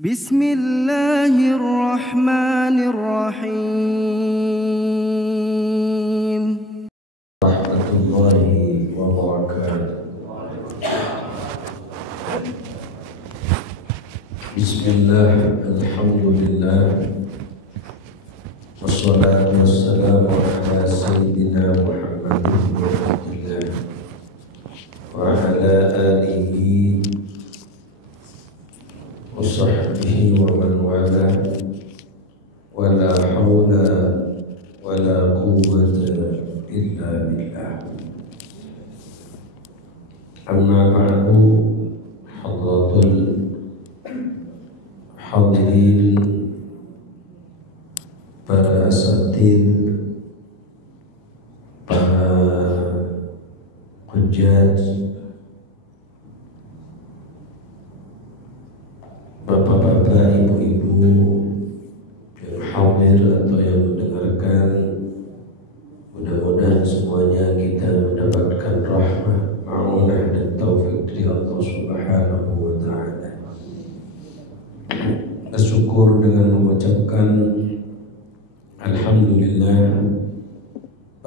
Bismillahirrahmanirrahim. Warahmatullahi wabarakatuh. Bismillah, alhamdulillah, wassalatu wassalamu ala sayyidina Muhammadin wa abdillah wa ala alihi wa sahbihi wa man wala wa la hawla wa la quwwata illa billah. Amma ba'du, hadratul hadirin, para asatid, para hujjaj, bapak-bapak, ibu-ibu yang hadir atau yang mendengarkan, mudah-mudahan semuanya kita mendapatkan rahmah, ma'unah dan taufik dari Allah Subhanahu wa ta'ala. Bersyukur dengan mengucapkan alhamdulillah,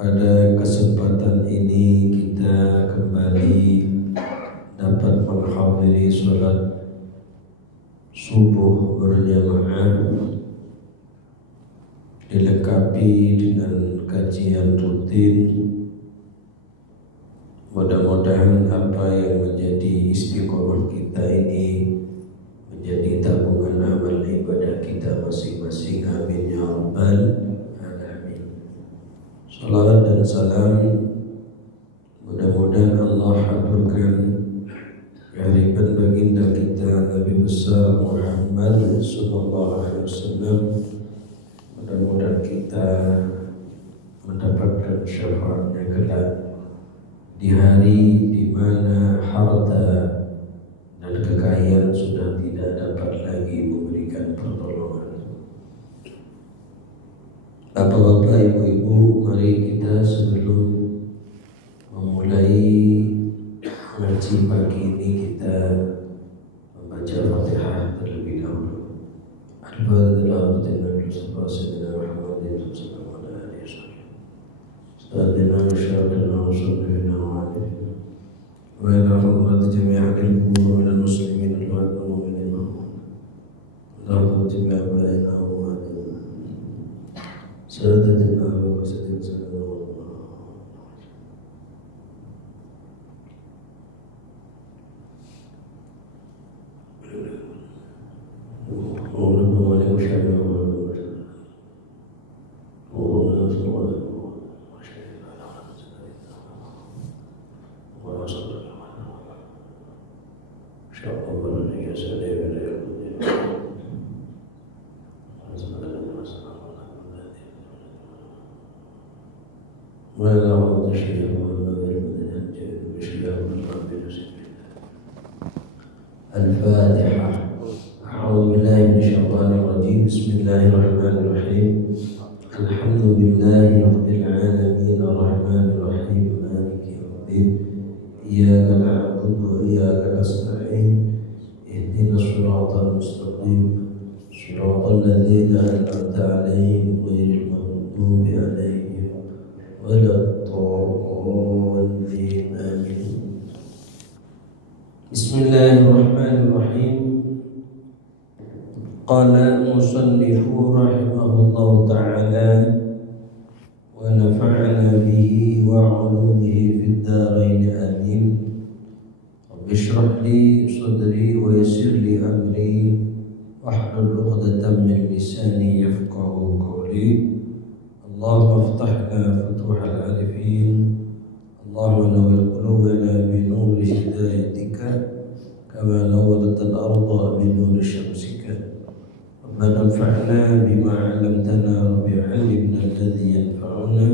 pada kesempatan ini kita kembali dapat menghadiri sholat subuh berjamaah, dilengkapi dengan kajian rutin. Mudah-mudahan apa yang menjadi istiqomah kita ini menjadi tabungan amal ibadah kita masing-masing. Amin ya rabbal alamin. Salawat dan salam mudah-mudahan Allah haturkan kehadiran baginda kita Nabi besar Muhammad sallallahu alaihi wasallam. Mudah-mudahan kita mendapatkan syafaatnya kelak di hari di mana harta dan kekayaan sudah tidak dapat lagi memberikan pertolongan. Bapak-bapak, ibu-ibu, mari kita sebelum memulai ngaji pagi ini kita membaca Fatihah terlebih dahulu. Al-Fatihah. Sayyidina Muhammadin sallallahu alaihi wasallam. Sayyidina Muhammadin sallallahu alaihi wasallam. Wa ila hadrati jami'il qubur minal muslimin wal mu'minin. Allahumma jami'a bainahum sayyidina wa sayyidina Al-Fatihah. A'udzu billahi minasyaitonir rajim. Bismillahirrahmanirrahim. Alhamdulillahi rabbil alamin, arrahmanir rahim, maliki yaumiddin. Iyyaka na'budu wa iyyaka nasta'in. Ihdinas siratal mustaqim. Siratal ladzina an'amta 'alaihim ghairil maghdubi 'alaihim waladdallin. Amin. Bismillahirrahmanirrahim. Qala musannifu rahimahullahu ta'ala wa nafa'ana bihi wa 'ulumihi fid dharain amin. Rabbi shrah li sadri wa yassir li amri wahlul 'uqdatam min lisani yafqahu qawli. Allahumma iftah lana futuhal arifin. Allahumma nawwir qulubana bi nuri hidayatika kama nawwartal arda bi nuri syamsika. Rabbana anfa'na bima 'allamtana, Rabbi 'allimna alladhi yanfa'una,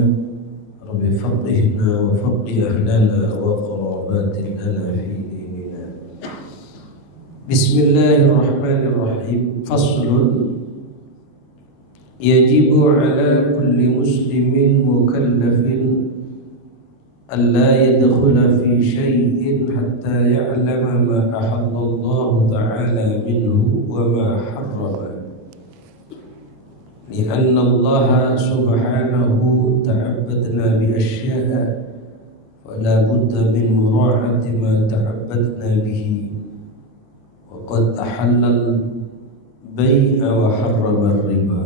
Rabbi faqihna wa faqih ahlana wa qarabatin lana fi dinina. Bismillahirrahmanirrahim. Faslun. Yajibu ala kulli muslimin mukallafin ألا يدخل في شيء حتى يعلم ما أحل الله تعالى منه وما لأن الله سبحانه تعبدنا بأشياء فلا بد من مراعاة ما تعبدنا به، وقد أحل البيع وحرم الربا،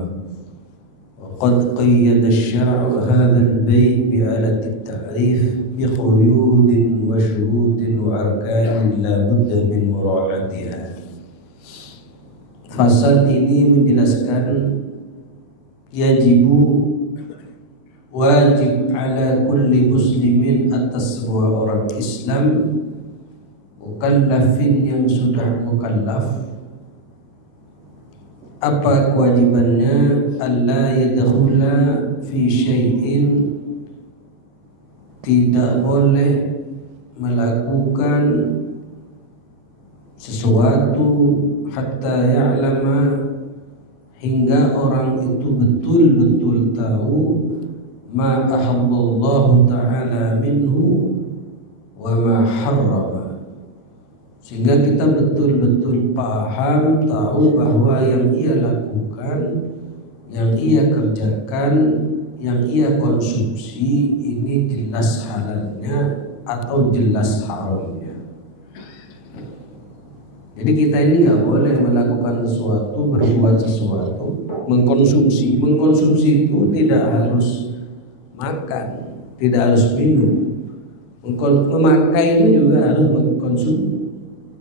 وقد قيد الشرع هذا البيع بآلة التعريف بقيود وشروط وأركان لا بد من مراعاتها. Fasal ini menjelaskan wajib ala kulli muslimin atas semua orang Islam mukallafin yang sudah mukallaf, apa kewajibannya? Alla yadkhula fi syai'in, tidak boleh melakukan sesuatu hatta ya'lama, hingga orang itu betul-betul tahu ma ahallallahu ta'ala minhu wa ma harrama, sehingga kita betul-betul paham, tahu bahwa yang ia lakukan, yang ia kerjakan, yang ia konsumsi ini jelas halalnya atau jelas haramnya. Jadi kita ini nggak boleh melakukan sesuatu, berbuat sesuatu, mengkonsumsi. Mengkonsumsi itu tidak harus makan, tidak harus minum. Memakai itu juga harus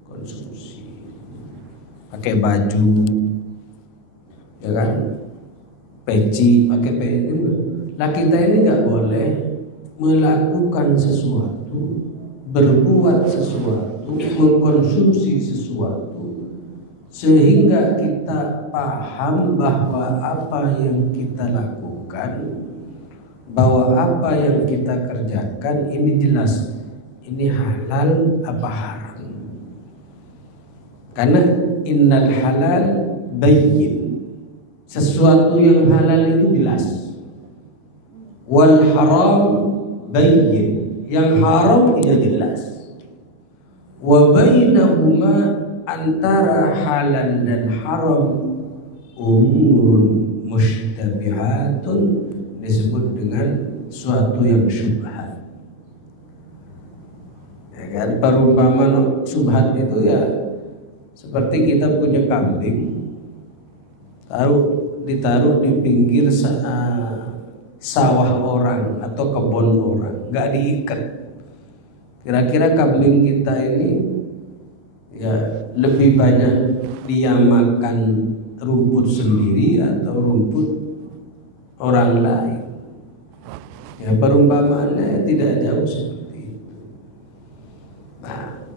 konsumsi. Pakai baju, ya kan? Peci, pakai peci. Nah kita ini nggak boleh melakukan sesuatu, berbuat sesuatu, mengkonsumsi sesuatu sehingga kita paham bahwa apa yang kita lakukan, bahwa apa yang kita kerjakan ini jelas, ini halal apa haram. Karena innal halal bayyin, sesuatu yang halal itu jelas. Wal haram bayyin, yang haram tidak jelas. Wa bainahuma, antara halal dan haram, umurun mushtabihatun, disebut dengan suatu yang syubhat. Ya kan, perumpamaan syubhat itu ya seperti kita punya kambing, ditaruh di pinggir sawah orang atau kebun orang, nggak diikat. Kira-kira kambing kita ini ya lebih banyak dia makan rumput sendiri atau rumput orang lain. Ya perumpamaannya tidak jauh seperti itu. Nah,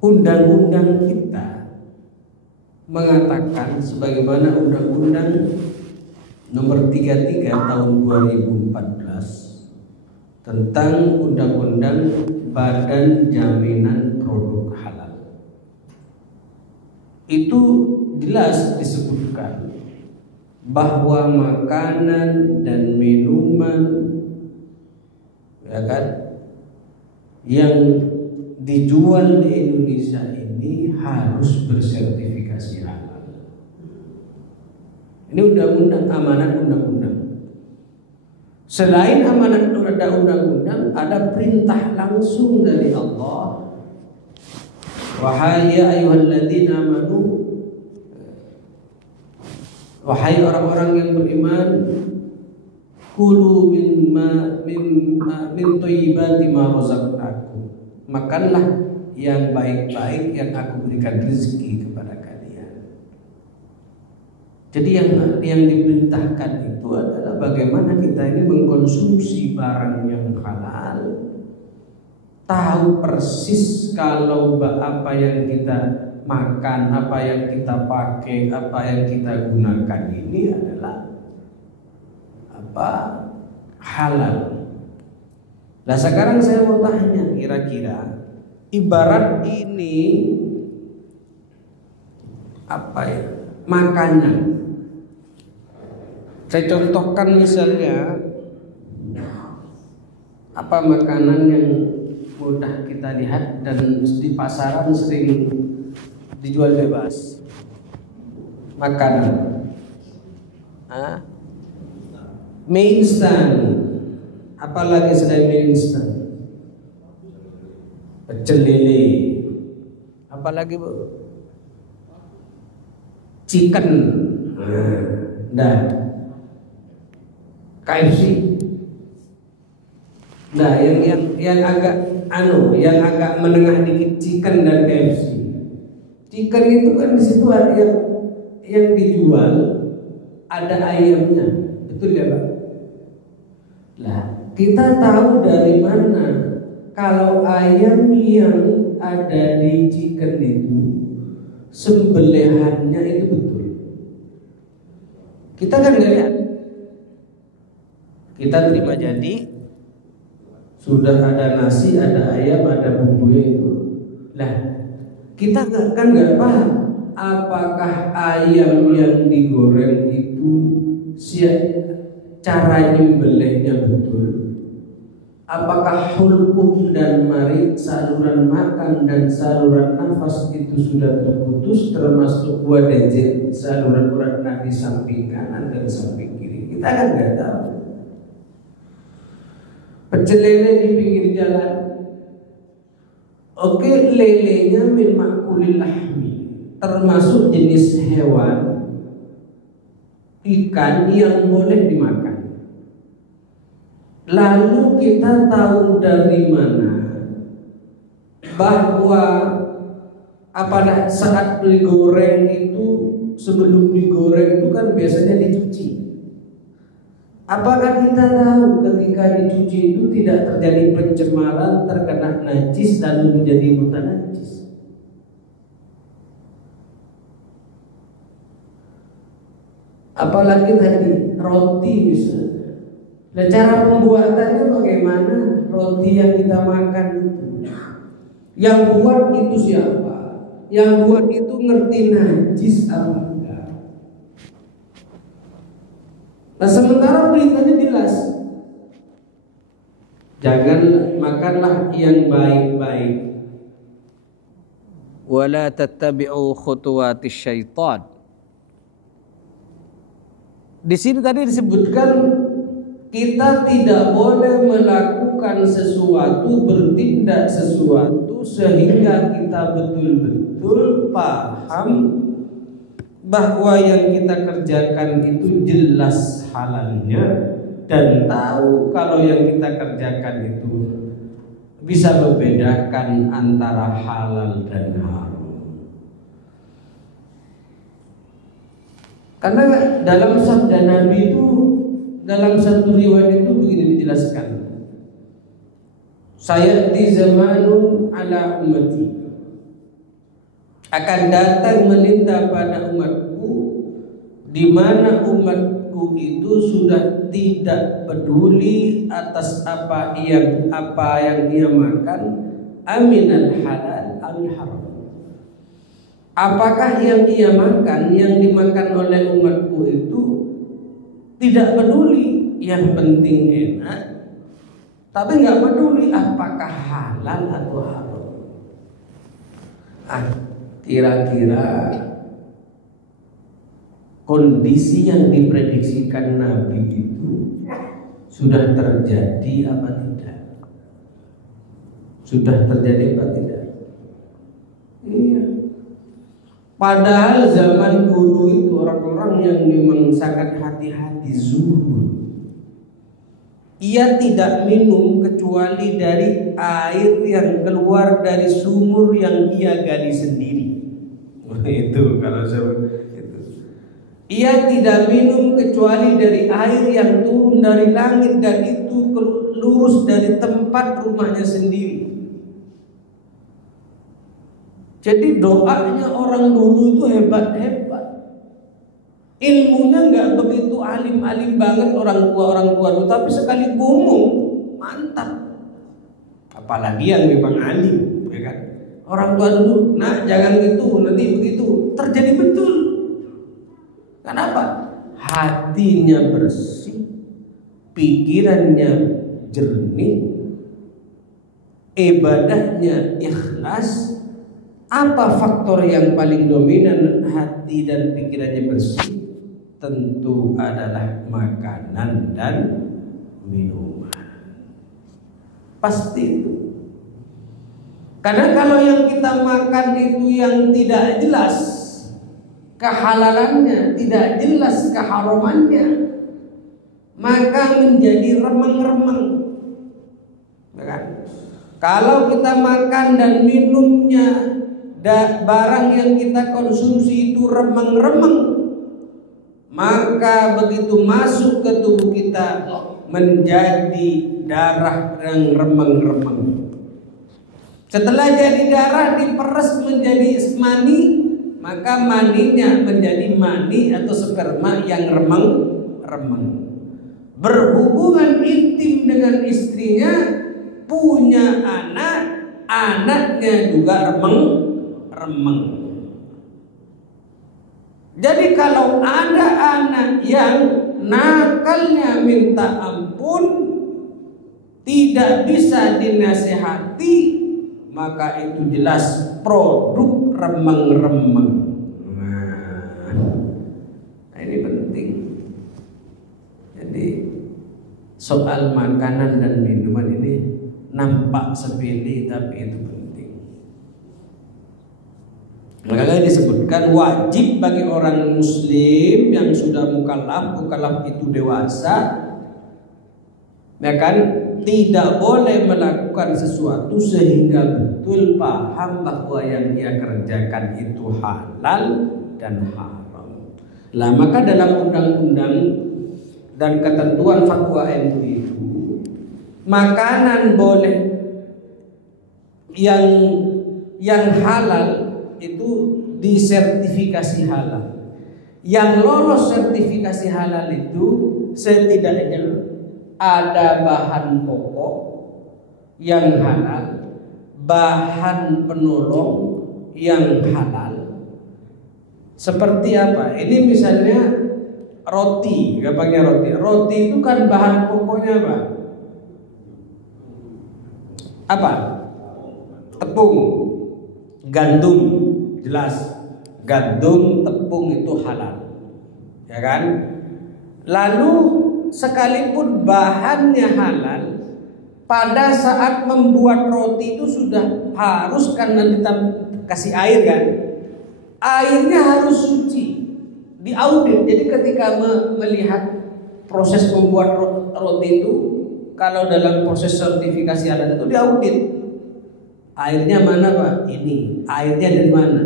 undang-undang kita mengatakan sebagaimana Undang-Undang Nomor 33 Tahun 2014 tentang Undang-Undang Badan Jaminan Produk Halal. Itu jelas disebutkan bahwa makanan dan minuman, ya kan, yang dijual di Indonesia ini harus bersertifikasi halal. Ini undang-undang, amanat undang-undang. Selain amanat undang-undang, ada perintah langsung dari Allah. Wahai ayyuhalladzina amanu, wahai orang-orang yang beriman, kulu min thayyibati ma razaqnakum, makanlah yang baik-baik yang aku berikan rezeki kepada kalian. Jadi yang diperintahkan itu adalah bagaimana kita ini mengkonsumsi barang yang halal, tahu persis kalau apa yang kita makan, apa yang kita pakai, apa yang kita gunakan ini adalah apa? Halal. Nah sekarang saya mau tanya, kira-kira ibarat ini apa ya? Makanan. Saya contohkan misalnya apa makanan yang mudah kita lihat dan di pasaran sering dijual bebas. makanan. Mie instan, apalagi selain mie instan? Pecel lele, apalagi Bu? Chicken, KFC. Nah, yang agak menengah dikit chicken dan KFC. Chicken itu kan di situ ada yang dijual ada ayamnya, betul ya Pak? Lah, kita tahu dari mana kalau ayam yang ada di chicken itu sembelihannya itu betul? Kita kan nggak lihat. Kita terima jadi sudah ada nasi, ada ayam, ada bumbunya itu. Lah, kita nggak paham apakah ayam yang digoreng itu cara nyembelihnya betul. Apakah hulqum dan marid, saluran makan dan saluran nafas itu sudah terputus, termasuk wadajen, saluran urat nadi samping kanan dan samping kiri. Kita kan nggak tahu. Pecel lele di pinggir jalan. Oke, lelenya min makulil lahmi, termasuk jenis hewan ikan yang boleh dimakan. Lalu kita tahu dari mana bahwa saat digoreng itu, sebelum digoreng itu kan biasanya dicuci. Apakah kita tahu ketika dicuci itu tidak terjadi pencemaran, terkena najis lalu menjadi mutanajis? Apalagi tadi roti misalnya. Nah, cara pembuatannya bagaimana? Roti yang kita makan itu, yang buat itu siapa? Yang buat itu ngerti najis apa enggak? Nah, sementara beritanya jelas, jangan makanlah yang baik-baik. Wala tattabi'u khutuwatis syaitan. Di sini tadi disebutkan kita tidak boleh melakukan sesuatu, bertindak sesuatu sehingga kita betul-betul paham bahwa yang kita kerjakan itu jelas halalnya, dan tahu kalau yang kita kerjakan itu bisa membedakan antara halal dan haram. Karena dalam sabda Nabi itu, dalam satu riwayat itu begini dijelaskan, sayati zamanun ala ummati, akan datang melintas pada umatku di mana umatku itu sudah tidak peduli atas apa yang dia makan, aminal halal al haram. Apakah yang ia makan, yang dimakan oleh umatku itu tidak peduli, yang penting enak, tapi nggak peduli apakah halal atau haram. Kira-kira kondisi yang diprediksikan Nabi itu sudah terjadi apa tidak? Sudah terjadi apa tidak? Iya. Padahal zaman dulu itu orang-orang yang memang sangat hati-hati zuhud, ia tidak minum kecuali dari air yang keluar dari sumur yang ia gali sendiri. Itu kalau itu. Ia tidak minum kecuali dari air yang turun dari langit dan itu lurus dari tempat rumahnya sendiri. Jadi doanya orang dulu itu hebat-hebat. Ilmunya nggak begitu alim-alim banget orang tua itu, tapi sekali ngomong mantap. Apalagi yang memang alim, ya kan? Orang tua dulu, nah jangan gitu, nanti begitu, terjadi betul. Kenapa? Hatinya bersih, pikirannya jernih, ibadahnya ikhlas, Apa faktor yang paling dominan hati dan pikirannya bersih? Tentu adalah makanan dan minuman. Pasti itu. Karena kalau yang kita makan itu yang tidak jelas kehalalannya, tidak jelas keharamannya, maka menjadi remeng-remeng. Kalau kita makan dan minumnya barang yang kita konsumsi itu remeng-remeng, maka begitu masuk ke tubuh kita menjadi darah yang remeng-remeng. Setelah jadi darah diperes menjadi mani, maka maninya menjadi mani atau sperma yang remeng-remeng. Berhubungan intim dengan istrinya, punya anak, anaknya juga remeng-remeng. Jadi kalau ada anak yang nakalnya minta ampun, tidak bisa dinasehati, maka itu jelas produk remeng-remeng. Nah, ini penting. Jadi soal makanan dan minuman ini nampak sepele, tapi itu penting. Makanya disebutkan wajib bagi orang muslim yang sudah mukallaf itu dewasa, ya kan, tidak boleh melakukan sesuatu sehingga betul paham bahwa yang dia kerjakan itu halal dan haram. Lah maka dalam undang-undang dan ketentuan fatwa MUI itu, makanan boleh yang halal itu disertifikasi halal. Yang lolos sertifikasi halal itu setidaknya ada bahan pokok yang halal, bahan penolong yang halal. Seperti apa? Ini misalnya roti, gampangnya roti. Roti itu kan bahan pokoknya apa? Apa? Tepung, gandum, jelas. Gandum, tepung itu halal, ya kan? Lalu sekalipun bahannya halal, pada saat membuat roti itu sudah harus karena kita kasih air kan, airnya harus suci, diaudit. Jadi ketika melihat proses membuat roti itu, kalau dalam proses sertifikasi halal itu diaudit, airnya mana Pak? Ini airnya dari mana?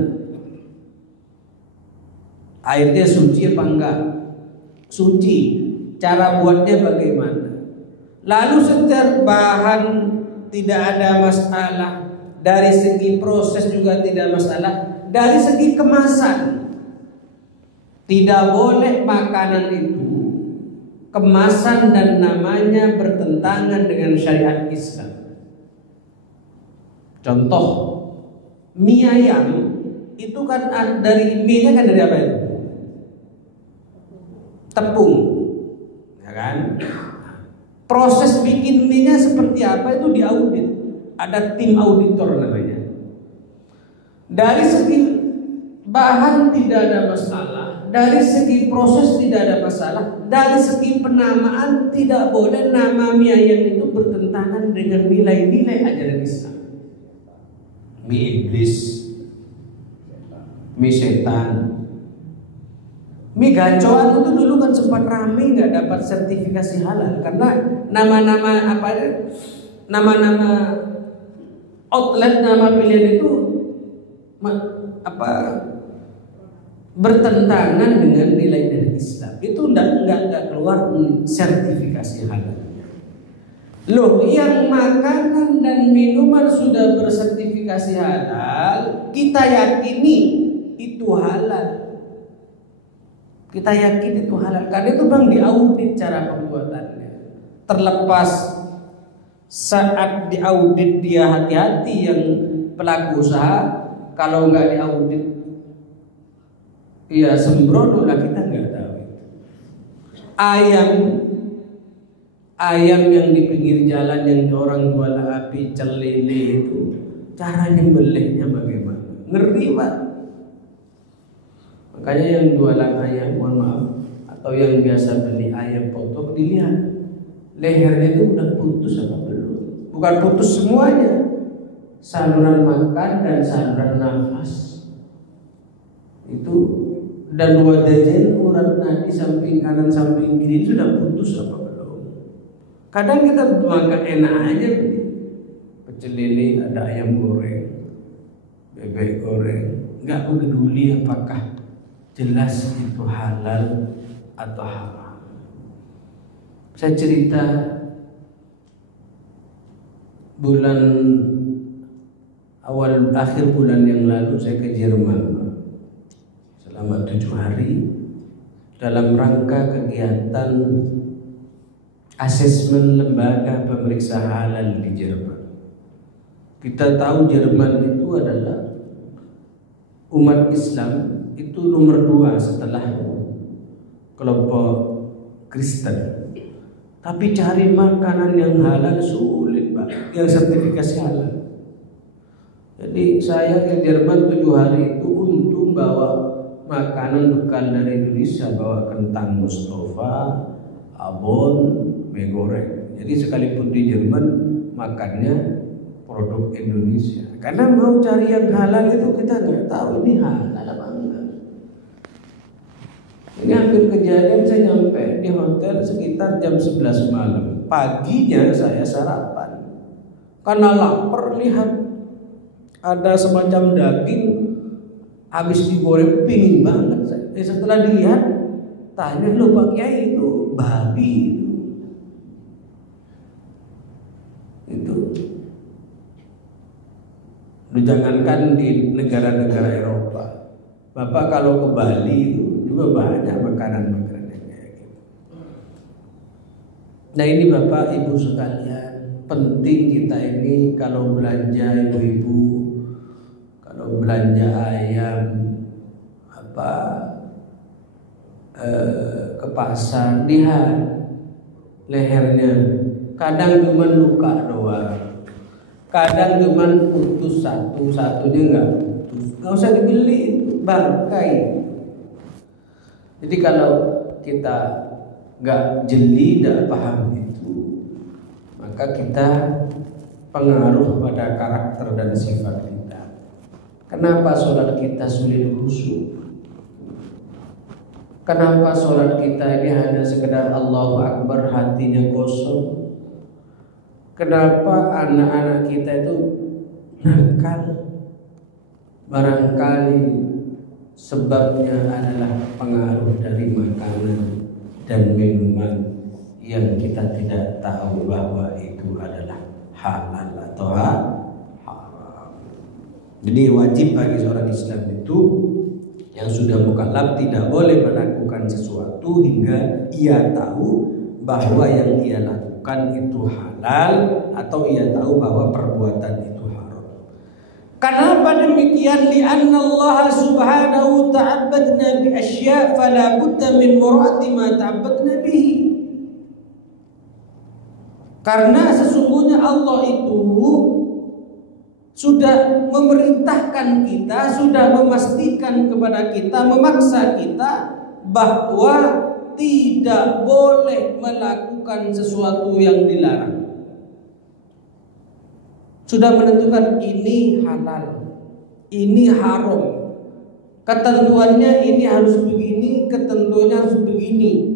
Airnya suci apa enggak? Suci. Cara buatnya bagaimana? Lalu setiap bahan tidak ada masalah, dari segi proses juga tidak masalah, dari segi kemasan tidak boleh makanan itu kemasan dan namanya bertentangan dengan syariat Islam. Contoh, mie ayam itu kan dari mie-nya kan dari apa itu? Tepung, ya kan? Proses bikin mie-nya seperti apa itu diaudit. Ada tim auditor namanya. Dari segi bahan tidak ada masalah, dari segi proses tidak ada masalah, dari segi penamaan tidak boleh nama mie ayam itu bertentangan dengan nilai-nilai ajaran Islam. Mie iblis, mie setan. Mie gacoan itu dulu kan sempat ramai nggak dapat sertifikasi halal karena nama-nama nama-nama outlet, nama pilihan itu bertentangan dengan nilai dari Islam. Itu nggak keluar sertifikasi halal. Loh, yang makanan dan minuman sudah bersertifikasi halal, kita yakini itu halal. Kita yakin itu halal karena itu Bang diaudit cara pembuatannya. Terlepas saat diaudit dia hati-hati yang pelaku usaha, kalau nggak diaudit ya sembrono lah, kita nggak tahu. Ayam yang di pinggir jalan yang orang jual api celele itu cara nyembelihnya bagaimana? Ngeri Pak. Makanya yang jualan ayam, mohon maaf, atau yang biasa beli ayam potong, dilihat lehernya itu udah putus apa belum? Bukan putus semuanya, saluran makan dan saluran nafas itu, dan wadajen urat nadi samping kanan samping kiri sudah putus apa belum? Kadang kita makan enak aja, pecel lele, ada ayam goreng, bebek goreng, nggak peduli apakah jelas itu halal atau haram. Saya cerita akhir bulan yang lalu saya ke Jerman selama 7 hari dalam rangka kegiatan asesmen lembaga pemeriksa halal di Jerman. Kita tahu Jerman itu adalah umat Islam itu nomor 2 setelah kelompok Kristen. Tapi cari makanan yang halal sulit Pak, yang sertifikasi halal. Jadi saya ke Jerman 7 hari itu untung bawa makanan bekal dari Indonesia, bawa kentang Mustafa, abon, mie goreng. Jadi sekalipun di Jerman makannya produk Indonesia. Karena mau cari yang halal itu kita nggak tahu ini halal apa enggak. Ini hampir kejadian, saya nyampe di hotel sekitar jam 11 malam. Paginya saya sarapan. Karena lapar, lihat ada semacam daging habis digoreng, pingin banget saya. Setelah dilihat, tanya, "Loh Pak Kiai, itu babi itu." Jangankan di negara-negara Eropa, Bapak kalau ke Bali itu juga banyak makanan-makanan yang kayak gitu. Nah ini Bapak Ibu sekalian, penting kita ini kalau belanja, ibu-ibu kalau belanja ayam ke pasar, lihat lehernya, kadang cuma luka doang, kadang cuma putus satunya nggak putus, nggak usah dibeli, bangkai. Jadi kalau kita nggak jeli, nggak paham itu, maka kita pengaruh pada karakter dan sifat kita. Kenapa sholat kita sulit khusyuk? Kenapa sholat kita ini hanya sekedar Allahu Akbar, hatinya kosong? Kenapa anak-anak kita itu nakal? Barangkali sebabnya adalah pengaruh dari makanan dan minuman yang kita tidak tahu bahwa itu adalah halal atau haram. Jadi wajib bagi seorang Islam itu yang sudah mukallaf tidak boleh melakukan sesuatu hingga ia tahu bahwa yang ia lakukan itu halal atau ia tahu bahwa perbuatan itu haram. Kenapa demikian? Li'anna Allah subhanahu ta'abbadna bi asya' fala budda min murati ma ta'abbadna bihi. Karena sesungguhnya Allah itu sudah memerintahkan kita, sudah memastikan kepada kita, memaksa kita bahwa tidak boleh melakukan sesuatu yang dilarang. Sudah menentukan ini halal, ini haram. Ketentuannya ini harus begini, ketentuannya harus begini.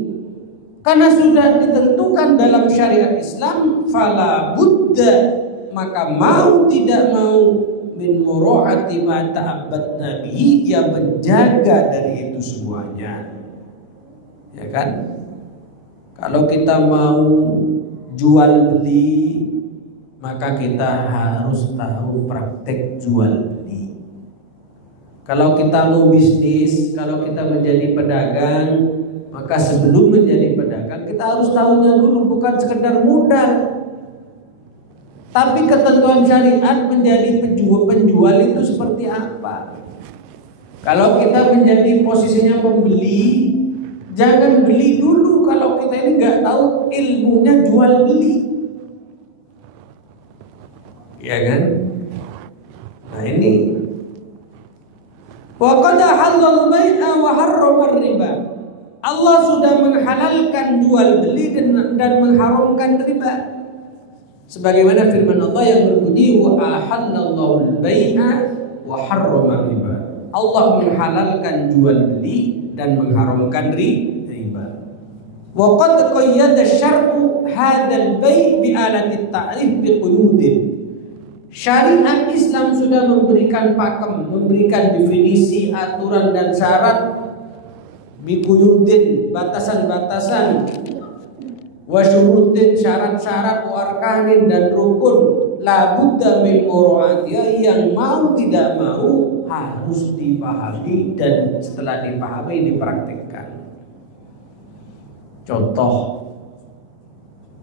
Karena sudah ditentukan dalam syariat Islam, fala budda, maka mau tidak mau min mura'ati ma ta'abbadna bihi, dia menjaga dari itu semuanya. Ya kan? Kalau kita mau jual beli, maka kita harus tahu praktek jual beli. Kalau kita mau bisnis, kalau kita menjadi pedagang, maka sebelum menjadi pedagang kita harus tahunya dulu, bukan sekedar modal. Tapi ketentuan syariat menjadi penjual itu seperti apa? Kalau kita menjadi posisinya pembeli, jangan beli dulu kalau kita ini nggak tahu ilmunya jual beli, ya kan? Nah ini Wa qad halal bai'a wa harrama riba. Allah sudah menghalalkan jual beli dan mengharamkan riba. Sebagaimana firman Allah yang berbunyi wa ahallallahu al-bai'a wa harrama riba. Allah menghalalkan jual beli dan mengharamkan riba. Wa qad qayyada syar'u hadzal bai' bi alati ta'rif bi quyudin. Syariat Islam sudah memberikan pakem, memberikan definisi, aturan dan syarat bi quyudin, batasan-batasan, wa syurutin, syarat-syarat, wa arkanin dan rukun, la budda min muraatiha, yang mau tidak mau harus dipahami dan setelah dipahami dipraktikkan. Contoh,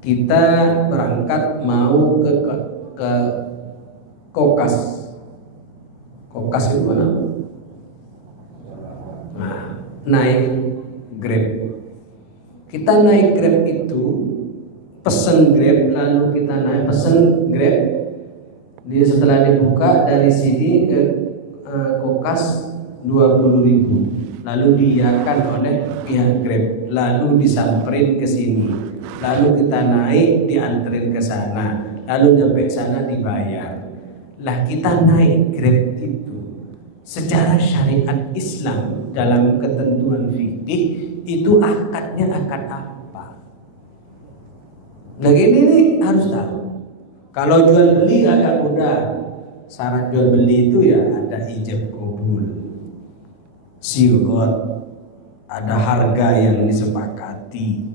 kita berangkat mau ke Kokas. Kokas itu mana? Nah, naik Grab. Kita naik Grab itu pesen Grab, lalu kita naik pesen Grab. Setelah dibuka dari sini ke Kokas 20.000, lalu diiyakan oleh pihak Grab, lalu disamperin ke sini, lalu kita naik dianterin ke sana, lalu nyampe sana dibayar. Lah kita naik Grab itu secara syariat Islam dalam ketentuan fikih itu akadnya akad apa? Nah ini nih harus tahu. Kalau jual beli agak mudah. Syarat jual beli itu ya ada ijab qabul, sigot, ada harga yang disepakati,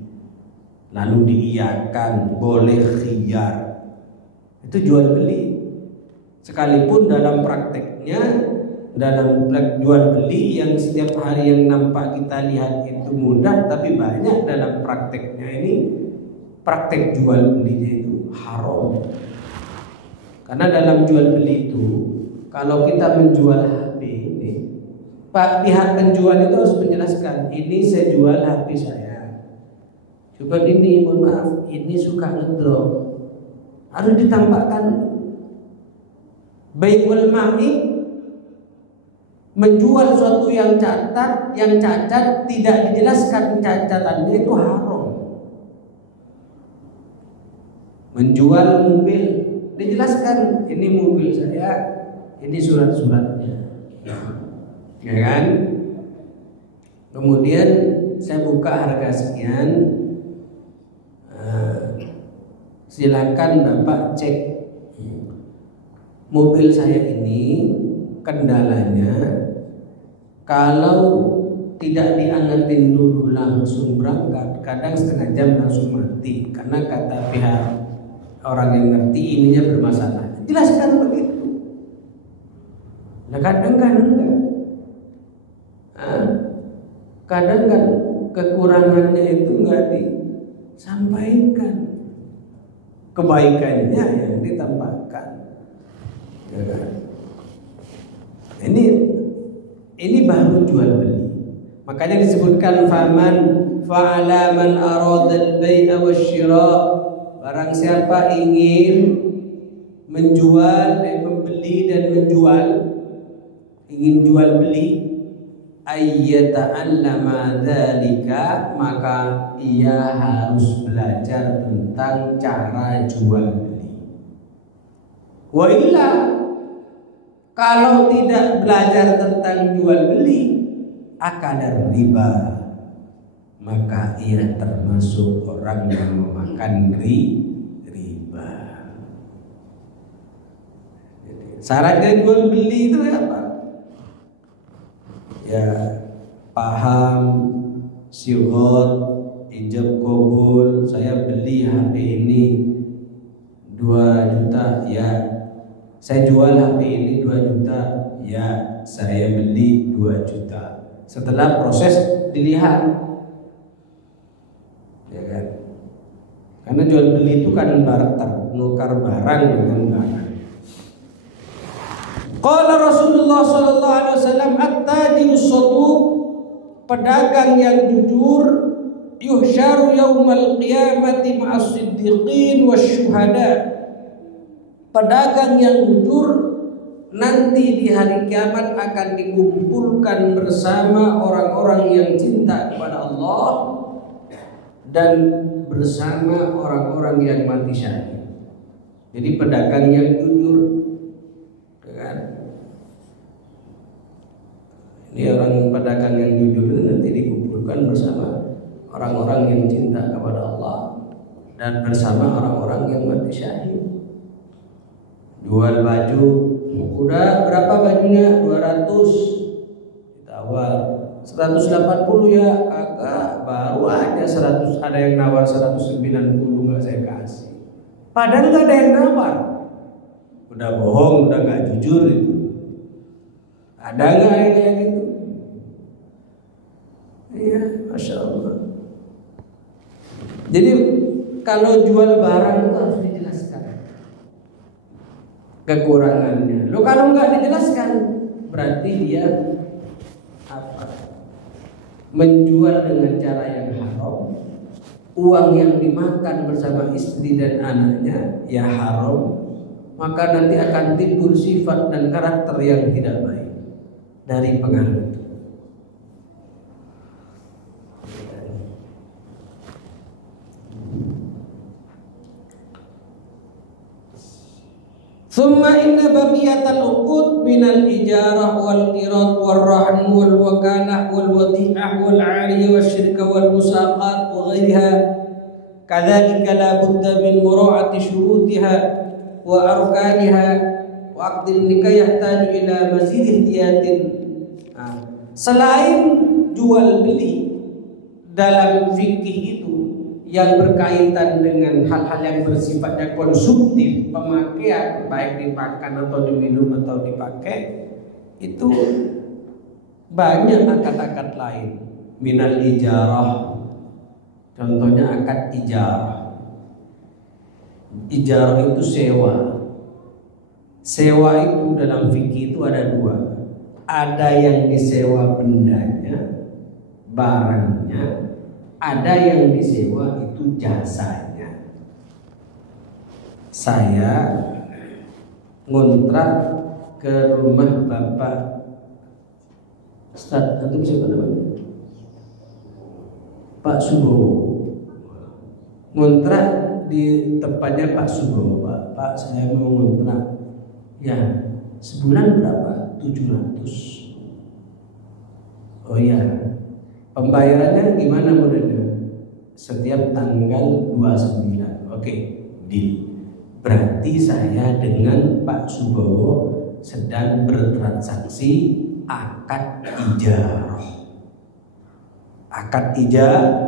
lalu diiyakan, boleh khiyar. Itu jual beli. Sekalipun dalam prakteknya, dalam jual beli yang setiap hari yang nampak kita lihat itu mudah, tapi banyak dalam prakteknya ini praktek jual belinya itu haram. Karena dalam jual beli itu, kalau kita menjual HP ini, pihak penjual itu harus menjelaskan, ini saya jual HP saya. Coba ini, mohon maaf, ini suka ngedrop. Harus ditampakkan. Bai'ul ma'ib, menjual suatu yang cacat, tidak dijelaskan cacatannya itu haram. Menjual mobil, dijelaskan ini mobil saya, ini surat-suratnya, ya kan? Kemudian saya buka harga sekian, silakan Bapak cek mobil saya ini. Kendalanya kalau tidak diangetin dulu langsung berangkat, kadang setengah jam langsung mati karena kata pihak orang yang ngerti ininya bermasalah. Jelaskan begitu. Nah kadang kan enggak. Kadang kan kekurangannya itu enggak disampaikan, kebaikannya yang ditambahkan. Ya kan? Ini baru jual beli. Makanya disebutkan faman fa'ala man arada al-bai'a wasyira. Barang siapa ingin menjual, membeli dan menjual, ingin jual beli, ayyata'allama dzalika, maka ia harus belajar tentang cara jual beli. Wa illa, kalau tidak belajar tentang jual beli, akadar riba, maka ia termasuk orang yang memakan riba. Syaratnya jual beli itu apa? Ya paham, sigot, ijab qabul. Saya beli HP ini 2 juta, ya saya jual HP ini 2 juta, ya saya beli 2 juta. Setelah proses dilihat, ya kan? Karena jual beli itu kan barter, nukar barang dengan barang. Qala Rasulullah sallallahu alaihi wasallam, at-tajirus shaduq, pedagang yang jujur, yuhsyaru yaumal qiyamati ma'as siddiqin wasyuhada. Pedagang yang jujur nanti di hari kiamat akan dikumpulkan bersama orang-orang yang cinta kepada Allah dan bersama orang-orang yang mati syahid. Jadi pedagang yang jujur, kan? Ini orang pedagang yang jujur itu nanti dikumpulkan bersama orang-orang yang cinta kepada Allah dan bersama orang-orang yang mati syahid. Jual baju, udah berapa bajunya? 200, ditawar 180 ya kakak, baru aja 100, ada yang nawar 190 nggak saya kasih. Padahal nggak ada yang nawar, udah bohong, udah nggak jujur itu. Ada nggak yang kayak gitu? Iya, masya Allah. Jadi kalau jual barang itu harus dijelaskan kekurangannya. Lo kalau nggak dijelaskan, berarti dia menjual dengan cara yang haram, uang yang dimakan bersama istri dan anaknya ya haram, maka nanti akan timbul sifat dan karakter yang tidak baik dari pengaruh itu. Thumma inna baqiyatal uqud minal ijarah wal qirat wal rahn wal wakalah wal wadi'ah wal 'ariyah wasyirka wal musaqat wa ghairiha kadzalika la budda min mura'ati syurutiha wa arkaniha wa 'aqdin nikah yahtaju ila mazid ihtiyatin. Selain jual beli dalam fikih itu yang berkaitan dengan hal-hal yang bersifatnya konsumtif, pemakaian baik dimakan atau diminum atau dipakai, itu banyak akad-akad lain. Minal ijarah, contohnya akad ijarah. Ijarah itu sewa. Sewa itu dalam fikih itu ada dua. Ada yang disewa bendanya, barangnya. Ada yang disewa itu jasanya. Saya ngontrak ke rumah Bapak Ustaz, itu siapa namanya? Pak Subowo. Ngontrak di tempatnya Pak Subowo. Pak, saya mau ngontrak. Ya, sebulan berapa? 700. Oh iya. Pembayarannya gimana modelnya? Setiap tanggal 29. Oke, deal. Berarti saya dengan Pak Subowo sedang bertransaksi akad ijarah. Akad ijarah.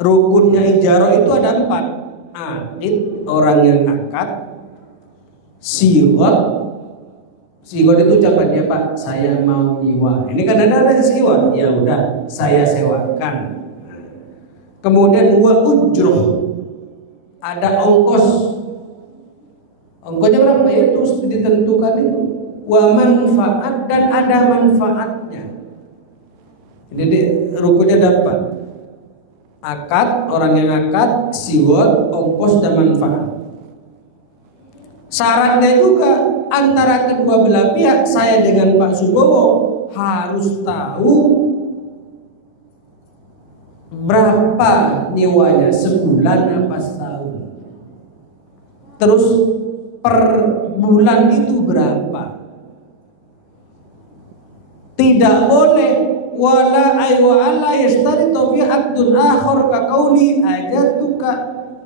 Rukunnya ijarah itu ada 4. Aqid, orang yang akad. Sigot. Sigot itu ucapannya, Pak, saya mau nyewa. Ini kan ada sewa. Ya udah, saya sewakan. Kemudian wa ujroh, ada ongkos. Ongkosnya berapa ya? Terus ditentukan itu. Wa manfaat, dan ada manfaatnya. Jadi rukunnya dapat akad, orang yang akad, sigot, ongkos dan manfaat. Syaratnya juga antara kedua belah pihak, saya dengan Pak Subowo harus tahu berapa nyewanya, sebulan apa setahun. Terus per bulan itu berapa. Tidak boleh wala aywa alla yastaritu fi haddun akhar ka qauli ajatuka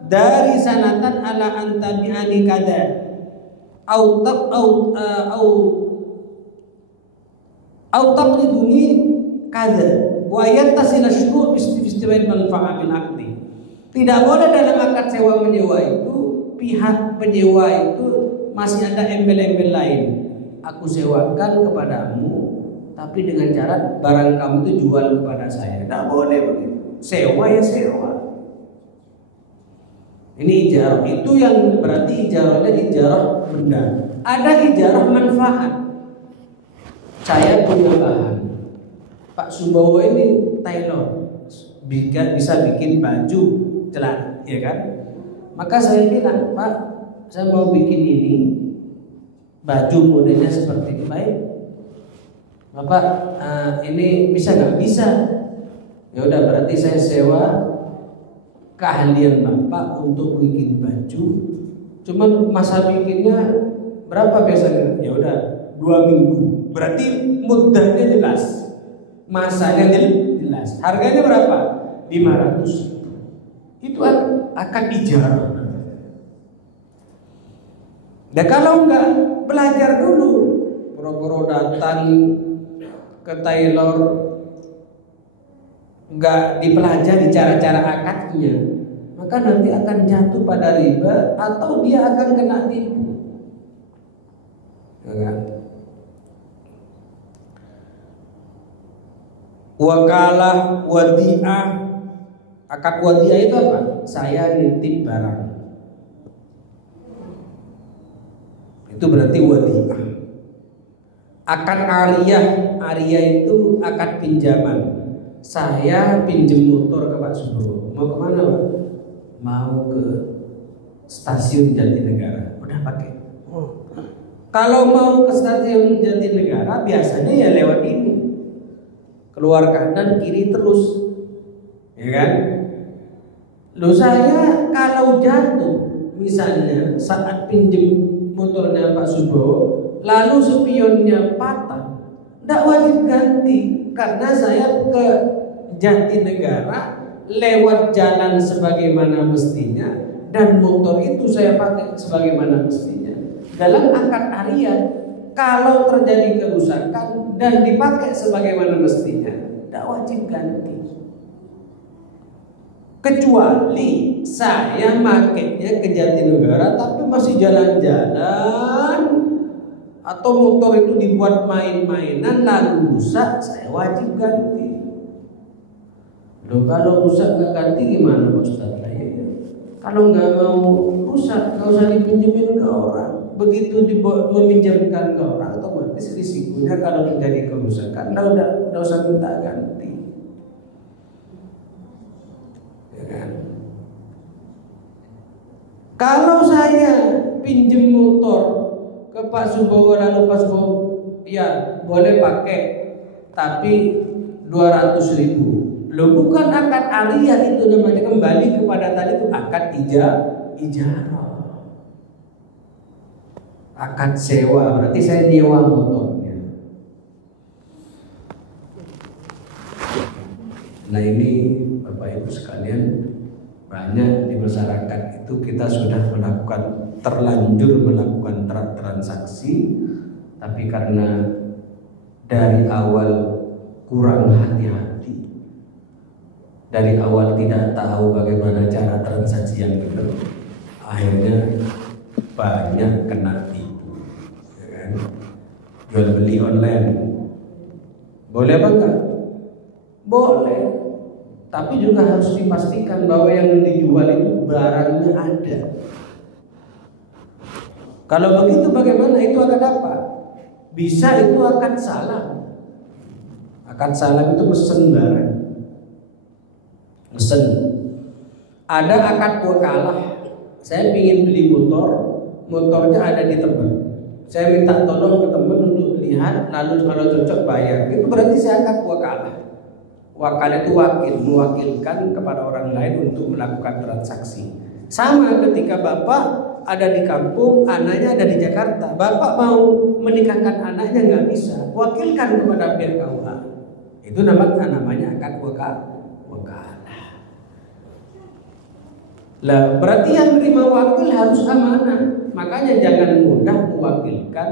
dari sanatan ala antabi'ani kada au taqriduni kada wa yantasila syurut istiwa'il manfa'a bil aqdi. Tidak boleh dalam akad sewa menyewa itu pihak penyewa itu masih ada embel-embel lain. Aku sewakan kepadamu, tapi dengan syarat barang kamu itu jual kepada saya. Tidak boleh begitu. Sewa ya sewa. Ini ijarah, itu yang berarti ijarahnya ijarah benda. Ada ijarah manfaat. Saya punya bahan. Pak Subowo ini tailor, bisa bikin baju celana, ya kan? Maka saya bilang, Pak, saya mau bikin ini, baju modelnya seperti ini. Baik, Bapak, ini bisa nggak? Bisa. Ya udah, berarti saya sewa keahlian Bapak untuk bikin baju. Cuman masa bikinnya berapa biasanya? Ya udah 2 minggu. Berarti mudahnya jelas, masanya jelas. Harganya berapa? 500. Itu akan ijarah. Dan kalau enggak, belajar dulu. Pura-pura datang ke tailor, enggak dipelajari cara-cara akadnya, maka nanti akan jatuh pada riba atau dia akan kena tipu. Ya kan? Wakalah, wadi'ah. Akad wadi'ah itu apa? Saya nitip barang. Itu berarti wadi'ah. Akad ariyah, ariyah itu akad pinjaman. Saya pinjem motor ke Pak Subro. Mau kemana Pak? Mau ke stasiun Jatinegara. Udah pakai. Kalau mau ke stasiun Jatinegara biasanya ya lewat ini. Keluar kanan kiri terus. Ya kan? Loh, saya kalau jatuh misalnya saat pinjem motornya Pak Subro, lalu spionnya patah, tidak wajib ganti karena saya ke Jatinegara lewat jalan sebagaimana mestinya dan motor itu saya pakai sebagaimana mestinya. Dalam akad ariyah, kalau terjadi kerusakan dan dipakai sebagaimana mestinya, tidak wajib ganti. Kecuali saya makainya ke Jatinegara tapi masih jalan-jalan atau motor itu dibuat main-mainan lalu rusak, saya wajib ganti. Loh, kalau rusak nggak ganti gimana Pak Ustaz? Kalau nggak mau rusak nggak usah dipinjemin ke orang. Begitu meminjamkan ke orang, otomatis risikonya kalau terjadi kerusakan nggak usah minta ganti. Kalau saya pinjem motor ke Pak Subowo lalu Pak Subowo ya boleh pakai tapi 200.000. Loh, bukan akad ariyah itu namanya, kembali kepada tadi itu akad ijarah. Akad sewa, berarti saya nyewa motornya. Nah ini Bapak Ibu sekalian, banyak di masyarakat itu kita sudah terlanjur melakukan transaksi, tapi karena dari awal kurang hati-hati, dari awal tidak tahu bagaimana cara transaksi yang benar, akhirnya banyak kena tipu. Ya kan? Jual beli online boleh apa enggak? Boleh. Tapi juga harus dipastikan bahwa yang dijual itu barangnya ada. Kalau begitu bagaimana? Itu akan apa? Bisa itu akan salah. Akan salah itu mesen barang. Mesen. Ada akad wakalah. Saya ingin beli motor, motornya ada di teman. Saya minta tolong ke teman untuk lihat, lalu kalau cocok bayar. Itu berarti saya akad wakalah. Wakal itu wakil, mewakilkan kepada orang lain untuk melakukan transaksi. Sama ketika Bapak ada di kampung, anaknya ada di Jakarta. Bapak mau menikahkan anaknya nggak bisa, wakilkan kepada pihak KUA. Itu namanya akad wakalah. Lah, berarti yang menerima wakil harus amanah. Makanya jangan mudah mewakilkan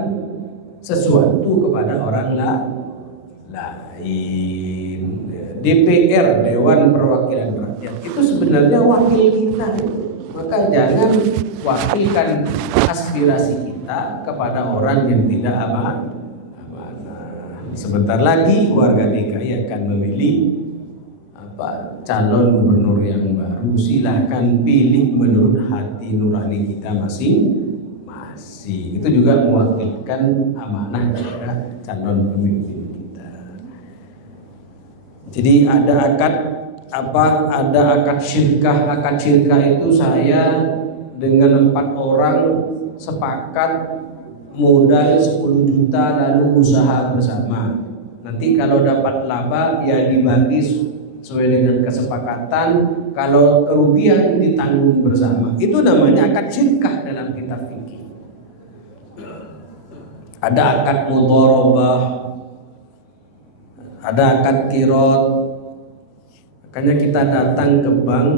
sesuatu kepada orang lain. DPR, Dewan Perwakilan Rakyat, itu sebenarnya wakil kita. Maka jangan wakilkan aspirasi kita kepada orang yang tidak amanah. Sebentar lagi warga DKI akan memilih calon gubernur yang baru. Silakan pilih menurut hati nurani kita masing-masing. Itu juga mewakilkan amanah kepada calon pemimpin. Jadi ada akad syirkah. Akad syirkah itu saya dengan 4 orang sepakat modal 10 juta lalu usaha bersama. Nanti kalau dapat laba ya dibagi sesuai dengan kesepakatan, kalau kerugian ditanggung bersama. Itu namanya akad syirkah dalam kitab fikih. Ada akad mudharabah, ada akad qirad. Makanya kita datang ke bank,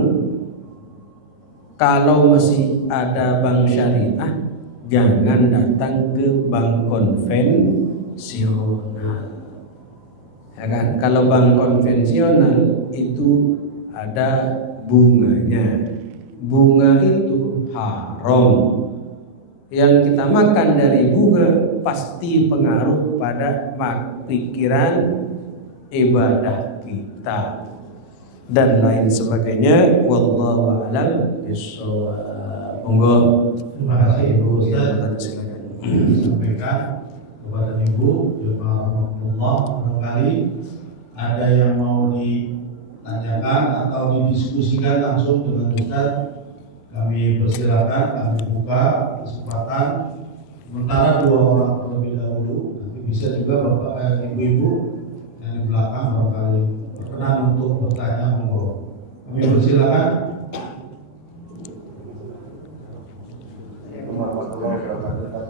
kalau masih ada bank syariah, jangan datang ke bank konvensional. Ya kan? Kalau bank konvensional itu ada bunganya. Bunga itu haram. Yang kita makan dari bunga pasti pengaruh pada pikiran, ibadah kita dan lain sebagainya. Wallahu a'lam bishawab. Monggo. Terima kasih Ibu Ustaz. Silakan. Sampaikan kepada Ibu, Alhamdulillah, barangkali ada yang mau ditanyakan atau didiskusikan langsung dengan Ustaz, kami persilakan, kami buka kesempatan. Sementara 2 orang terlebih dahulu, nanti bisa juga Bapak Ibu-ibu yang di belakang barangkali berkenan untuk bertanya, monggo. Kami persilakan.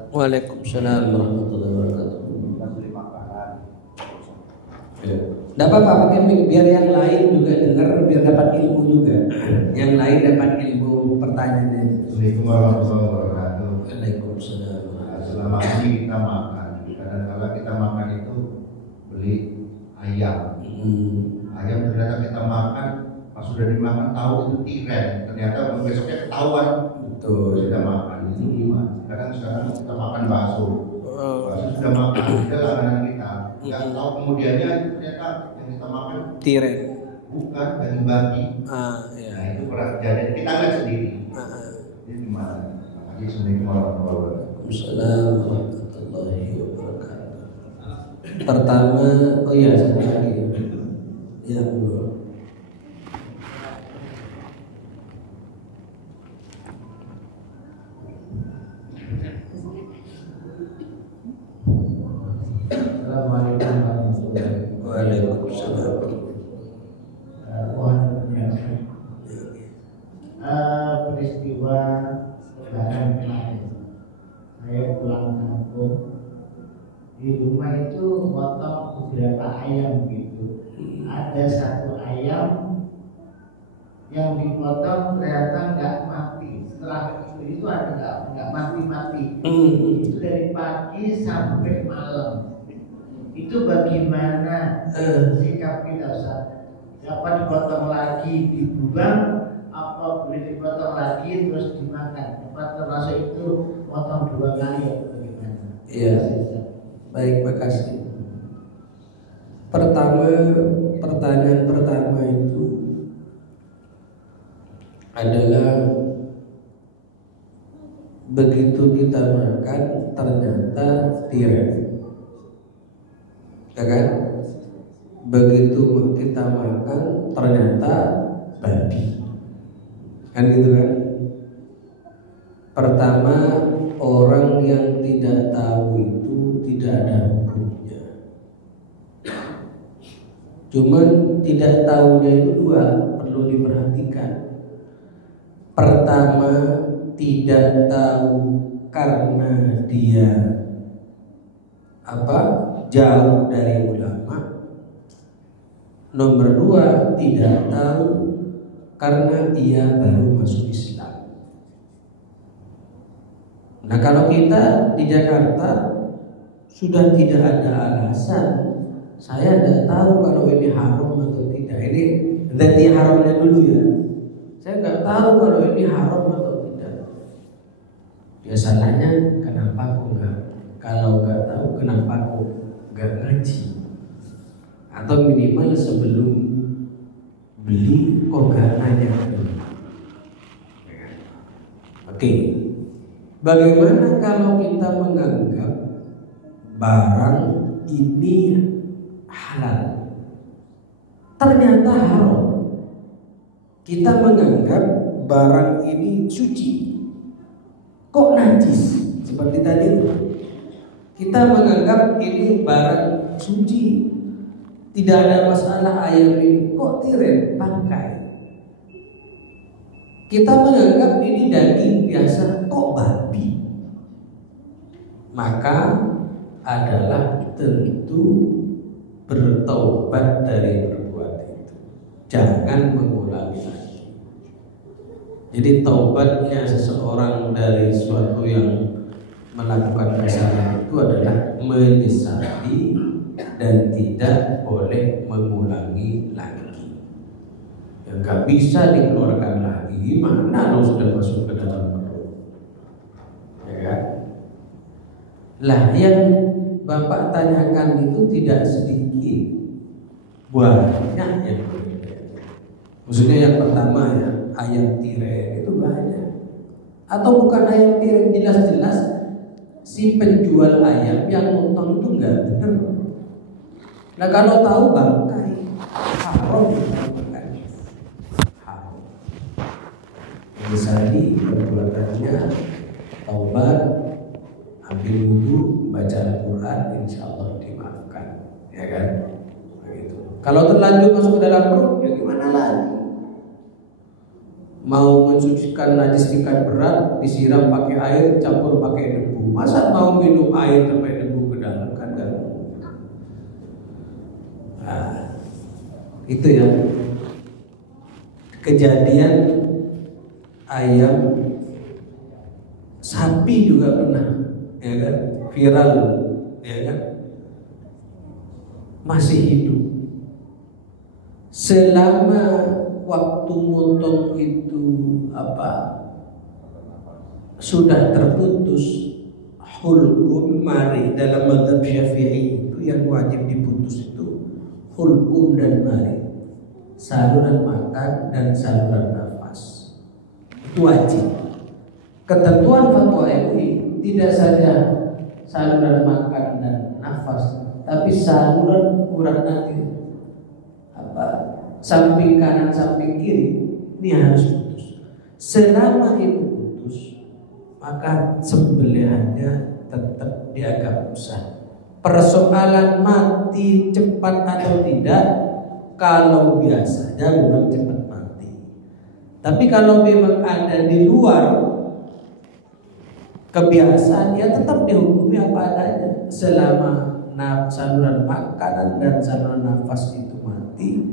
Waalaikumsalam warahmatullahi wabarakatuh. Tidak apa-apa, pakai mic biar yang lain juga dengar, biar dapat ilmu juga. Yang lain dapat ilmu pertanyaannya. Assalamualaikum warahmatullahi wabarakatuh. Waalaikumsalam. Selama ini kita makan, kadang-kadang kita makan itu beli ayam. Ayam ternyata kita makan, pas sudah dimakan tahu itu tiren, ternyata besoknya ketahuan. Betul. Sudah makan itu gimana? Kadang sekarang kita makan bakso sudah makan, sudah langganan kita. Nggak tahu kemudiannya ternyata yang kita makan tiren, bukan daging babi. Ya. Nah itu pernah kejadian, kita lihat sendiri. Ini gimana? Assalamualaikum warahmatullahi wabarakatuh. Waalaikumsalam warahmatullahi wabarakatuh. Pertama, oh iya satu lagi. Ya Allah. Assalamualaikum warahmatullahi wabarakatuh. Waalaikumsalam. Peristiwa Lebaran kemarin, saya pulang kampung, di rumah itu potong beberapa ayam gitu. Ada satu ayam yang dipotong ternyata nggak mati. Setelah itu ada nggak mati. Itu dari pagi sampai malam. Itu bagaimana sikap kita, Ustaz? Apa dipotong lagi dibuang? Apa boleh dipotong lagi terus dimakan? Apa termasuk itu potong 2 kali atau bagaimana? Iya. Baik, makasih. Pertanyaan pertama itu adalah begitu kita makan ternyata tiren, ya kan? Begitu kita makan ternyata babi, kan gitu kan? Pertama, orang yang tidak tahu itu tidak ada hukumnya. Cuman tidak tahunya itu 2, perlu diperhatikan. Pertama, tidak tahu karena dia jauh dari ulama. Nomor 2, tidak tahu karena dia baru masuk Islam. Nah, kalau kita di Jakarta sudah tidak ada alasan, saya tidak tahu kalau ini haram atau tidak. Ini berarti haramnya dulu ya. Saya nggak tahu kalau ini haram atau tidak. Biasanya kenapa kok nggak? Kalau nggak tahu kenapa kok nggak ngaji? Atau minimal sebelum beli kok nggak nanya dulu. Oke. Bagaimana kalau kita menganggap barang ini halal, ternyata haram? Kita menganggap barang ini suci, kok najis? Seperti tadi Kita menganggap ini barang suci, tidak ada masalah ayam ini. Kok tiren bangkai? Kita menganggap ini daging biasa, kok babi? Maka adalah tentu bertaubat dari perbuatan itu. Jangan mengulangi lagi. Jadi taubatnya seseorang dari suatu yang melakukan kesalahan itu adalah menyesali dan tidak boleh mengulangi lagi. Yang gak bisa dikeluarkan lagi, mana lo sudah masuk ke dalam perut, ya kan? Lah yang Bapak tanyakan itu tidak sedikit, banyak yang berbeda. Maksudnya yang pertama ya, ayam tiren itu banyak. Atau bukan ayam tiren, jelas-jelas si penjual ayam yang potong itu nggak benar. Nah kalau tahu bangkai, haram bukan? Haram. Misalnya perbuatannya taubat, ambil wudu, baca Al-Quran, insya Allah dimaafkan, ya kan? Begitu. Kalau terlanjur masuk ke dalam perut, ya gimana lagi? Mau mensucikan najis tingkat berat, disiram pakai air, campur pakai debu. Masa mau minum air sampai debu ke dalam, kan enggak? Nah, itu ya kejadian ayam, sapi juga pernah, ya kan? Viral, ya kan? Masih hidup. Selama waktu motong itu sudah terputus, hulqum mari dalam mazhab Syafi'i itu yang wajib diputus itu hulqum dan mari, saluran makan dan saluran nafas, itu wajib. Ketentuan fatwa MUI tidak saja saluran makan dan nafas, tapi saluran urat nadi, samping kanan samping kiri ini harus putus. Selama itu putus, maka sembelihannya tetap dianggap sah. Persoalan mati cepat atau tidak, kalau biasanya memang cepat mati. Tapi kalau memang ada di luar kebiasaan, ya tetap dihukumi apa adanya. Selama saluran makanan dan saluran nafas itu mati,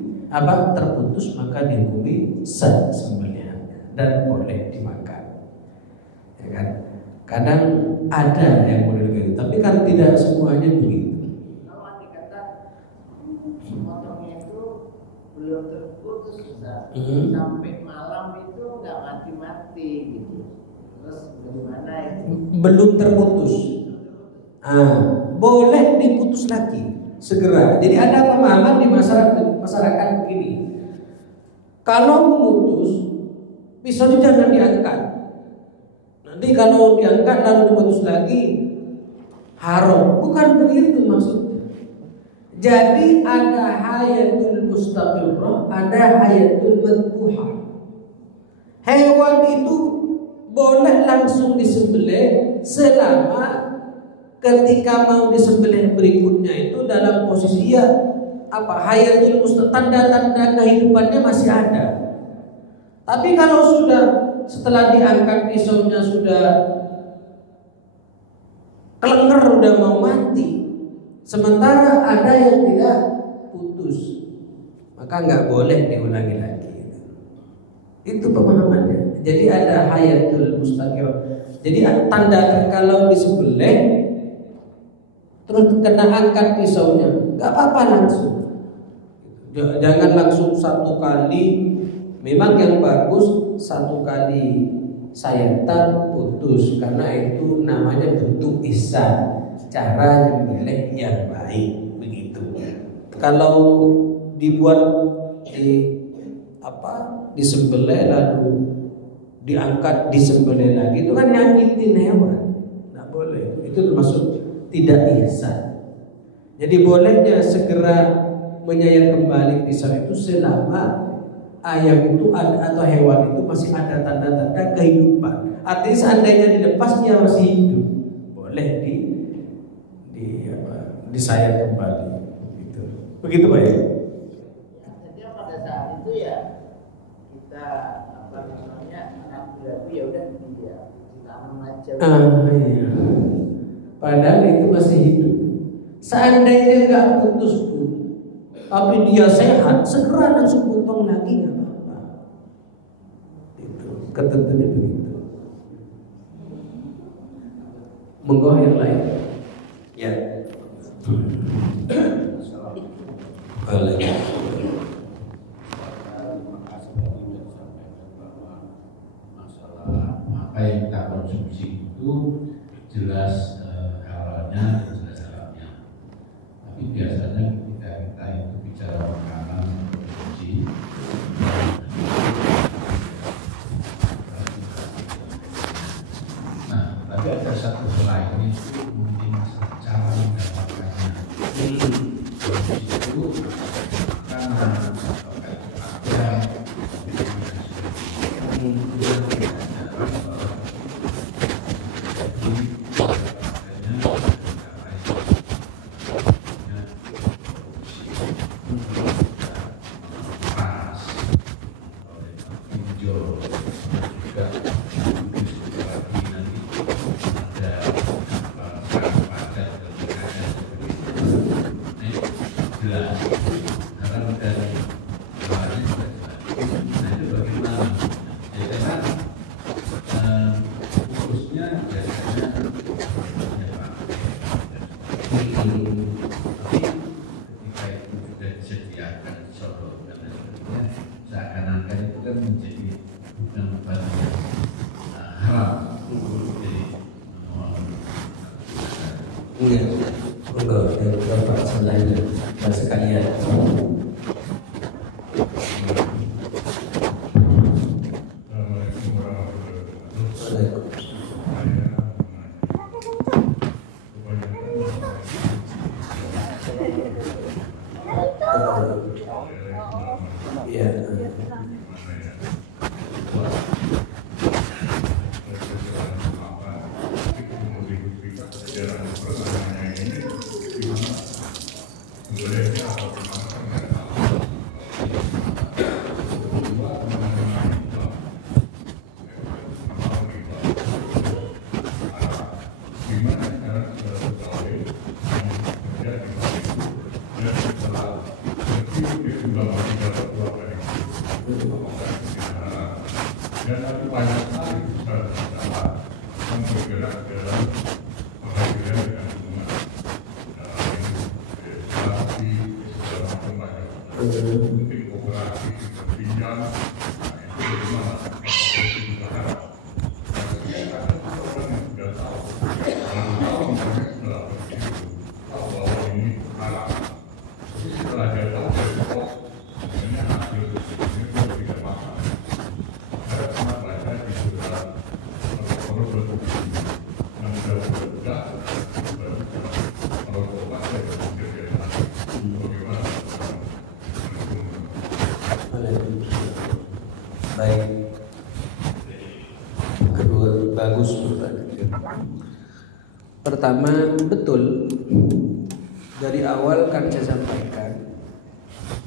terputus, maka dihukumi sah sembelihannya dan boleh dimakan, ya kan? Kadang ada yang boleh begitu, tapi kan tidak semuanya begitu. Kalau andai kata potongnya itu belum terputus, sampai malam itu nggak mati-mati gitu, terus bagaimana itu? Belum terputus, boleh diputus lagi segera. Jadi ada pemahaman di masyarakat begini, kalau memutus pisaunya jangan diangkat. Nanti kalau diangkat lalu diputus lagi haram. Bukan begitu maksudnya. Jadi ada hayatul mustaqirrah, ada hayatul madbuhah. Hewan itu boleh langsung disembelih selama ketika mau disembelih berikutnya itu dalam posisi hayatul mustaqirrah, tanda-tanda kehidupannya masih ada. Tapi kalau sudah setelah diangkat pisaunya sudah kelenger, udah mau mati, sementara ada yang tidak putus, maka nggak boleh diulangi lagi. Itu pemahamannya. Jadi ada hayatul mustaqirrah. Jadi tanda kalau disembelih terus kena angkat pisaunya, nggak apa-apa langsung. Jangan langsung satu kali. Memang yang bagus satu kali sayatan putus, karena itu namanya bentuk ihsan, cara nyembelih yang baik begitu. Kalau dibuat disembelih lalu diangkat disembelih lagi, itu kan nyakitin hewan, nggak boleh. Itu termasuk tidak ihsan. Jadi bolehnya segera menyayat kembali pisau itu selama ayam itu atau hewan itu masih ada tanda-tanda kehidupan. Artinya seandainya dilepas dia masih hidup, boleh disayat kembali. Begitu Pak ya? Jadi pada saat itu ya kita ragu ya udah dia ditanam aja. Iya. Padahal itu masih hidup. Seandainya nggak putus pun, tapi dia sehat, segera langsung potong lagi nggak apa-apa. Itu ketentuannya begitu. Monggo yang lain. Ya. Apa yang kita konsumsi itu jelas halalnya dan jelas haramnya. Tapi biasanya ketika kita itu bicara makanan konsumsi, nah tapi ada satu lain itu mungkin cara mendapatkannya. Itu karena ada Baik, kedua bagus pertanyaan. Pertama, betul dari awal kan saya sampaikan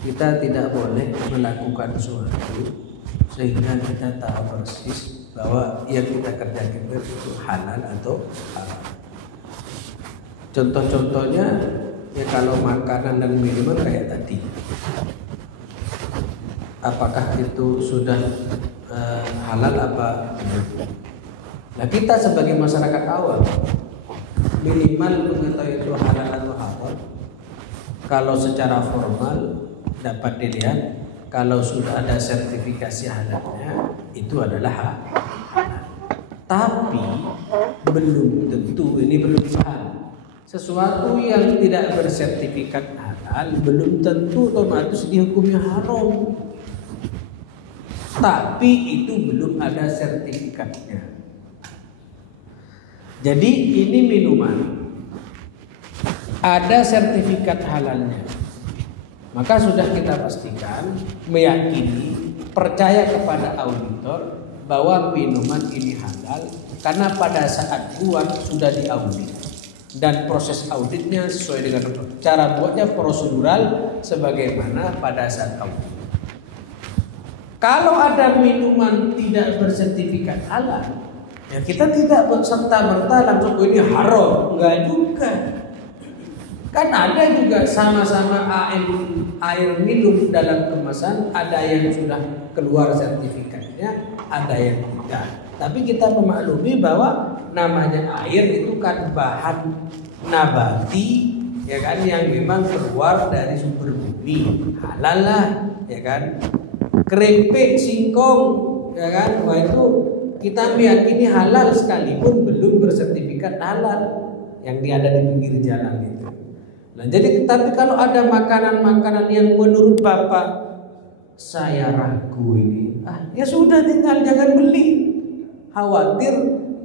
kita tidak boleh melakukan sesuatu sehingga kita tahu persis bahwa yang kita kerjakan itu halal atau haram. Contoh-contohnya ya kalau makanan dan minuman kayak tadi. Apakah itu sudah halal apa? Nah kita sebagai masyarakat awam minimal mengetahui itu halal atau haram. Kalau secara formal dapat dilihat, kalau sudah ada sertifikasi halalnya itu adalah halal. Tapi belum tentu, ini belum hal. Sesuatu yang tidak bersertifikat halal belum tentu otomatis dihukumnya haram. Tapi itu belum ada sertifikatnya. Jadi ini minuman ada sertifikat halalnya, maka sudah kita pastikan, meyakini, percaya kepada auditor bahwa minuman ini halal karena pada saat buat sudah diaudit. dan proses auditnya sesuai dengan cara buatnya prosedural sebagaimana pada saat audit. Kalau ada minuman tidak bersertifikat halal, ya kita tidak serta-merta langsung ini haram, enggak juga. Kan ada juga sama-sama air minum dalam kemasan, ada yang sudah keluar sertifikatnya, ada yang tidak. Tapi kita memaklumi bahwa namanya air itu kan bahan nabati, ya kan, yang memang keluar dari sumber bumi, halal lah, ya kan. Keripik, singkong, ya kan, wah itu kita meyakini halal sekalipun belum bersertifikat halal yang ada di pinggir jalan itu. Nah, jadi tapi kalau ada makanan-makanan yang menurut Bapak saya ragu ini, ya sudah tinggal jangan beli. Khawatir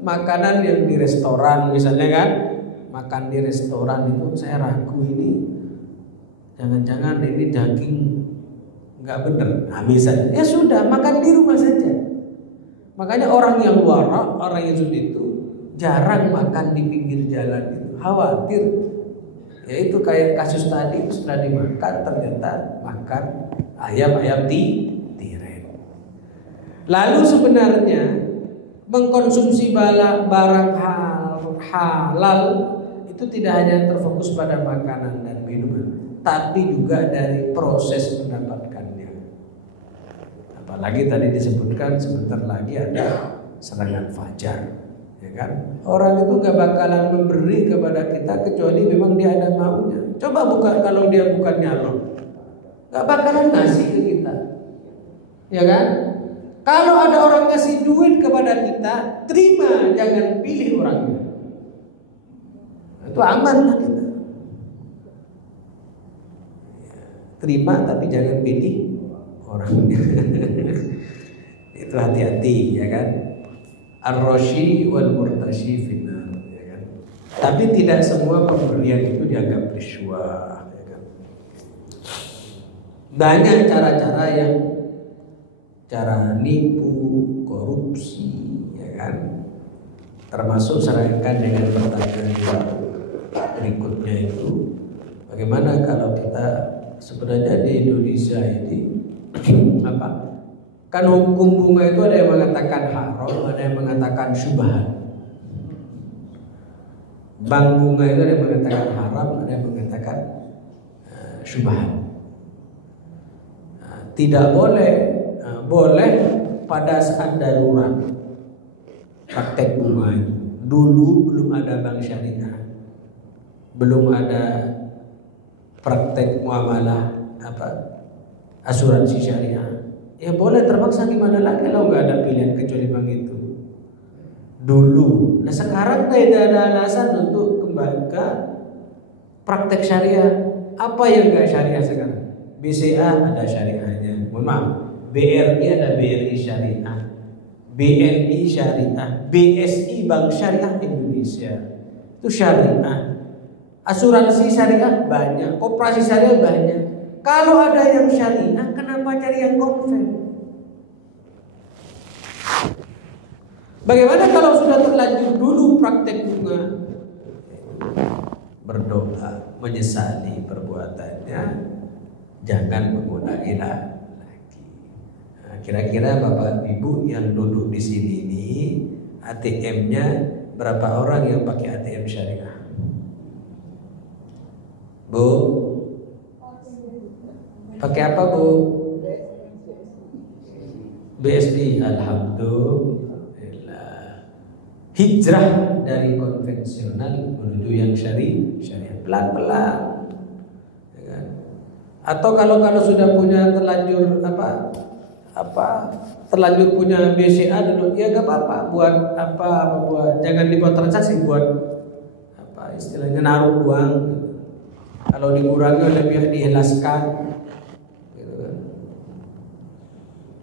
makanan yang di restoran misalnya kan, makan di restoran itu saya ragu ini jangan-jangan ini daging nggak bener. Nah, misalnya ya sudah makan di rumah saja. Makanya orang yang wara, orang yang sudah itu jarang makan di pinggir jalan itu, khawatir. Ya itu kayak kasus tadi, setelah dimakan ternyata makan ayam tiren. Lalu sebenarnya mengkonsumsi barang halal itu tidak hanya terfokus pada makanan dan minuman, tapi juga dari proses mendapatkannya. Apalagi tadi disebutkan sebentar lagi ada serangan fajar, ya kan? Orang itu gak bakalan memberi kepada kita kecuali memang dia ada maunya. Coba buka, kalau dia bukan nyalon, gak bakalan ngasih ke kita, ya kan? Kalau ada orang ngasih duit kepada kita, terima, jangan pilih orangnya. Itu aman lah kita. Terima tapi jangan pilih orangnya. Itu hati-hati, ya kan? Ar-rashi wal murtashi finnar, ya kan? Tapi tidak semua pemberian itu dianggap rishwah, ya kan? Banyak cara-cara yang cara nipu, korupsi, ya kan? Termasuk serangkan dengan pertanyaan berikutnya itu, bagaimana kalau kita sebenarnya di Indonesia ini apa? Kan hukum bunga itu ada yang mengatakan haram, ada yang mengatakan syubhat. Bank bunga itu ada yang mengatakan haram, ada yang mengatakan syubhat. Tidak boleh. Boleh pada saat darurat praktek bunga itu. Dulu belum ada bank syariah, belum ada praktek muamalah asuransi syariah. Ya boleh, terpaksa gimana lagi kalau nggak ada pilihan kecuali bank itu dulu. Nah sekarang tidak ada alasan untuk kembali ke praktek syariah. Apa yang nggak syariah sekarang? BCA ada syariahnya, mohon maaf. BRI ada BRI Syariah, BNI Syariah, BSI Bank Syariah Indonesia itu syariah. Asuransi syariah banyak, koperasi syariah banyak. Kalau ada yang syariah, kenapa cari yang konven? Bagaimana kalau sudah terlanjur dulu praktek bunga? Berdoa, menyesali perbuatannya, jangan mengulangi lagi. Kira-kira Bapak Ibu yang duduk di sini ini ATM-nya berapa orang yang pakai ATM syariah? Bu? Pakai apa Bu? BSD. Alhamdulillah. Hijrah dari konvensional menuju yang syariah pelan-pelan, ya kan? Atau kalau sudah punya terlanjur terlanjur punya BCA dulu, ya gak apa-apa, buat jangan dibuat transaksi, buat istilahnya naruh uang. Kalau dikurangi lebih dihelaskan, gitu kan.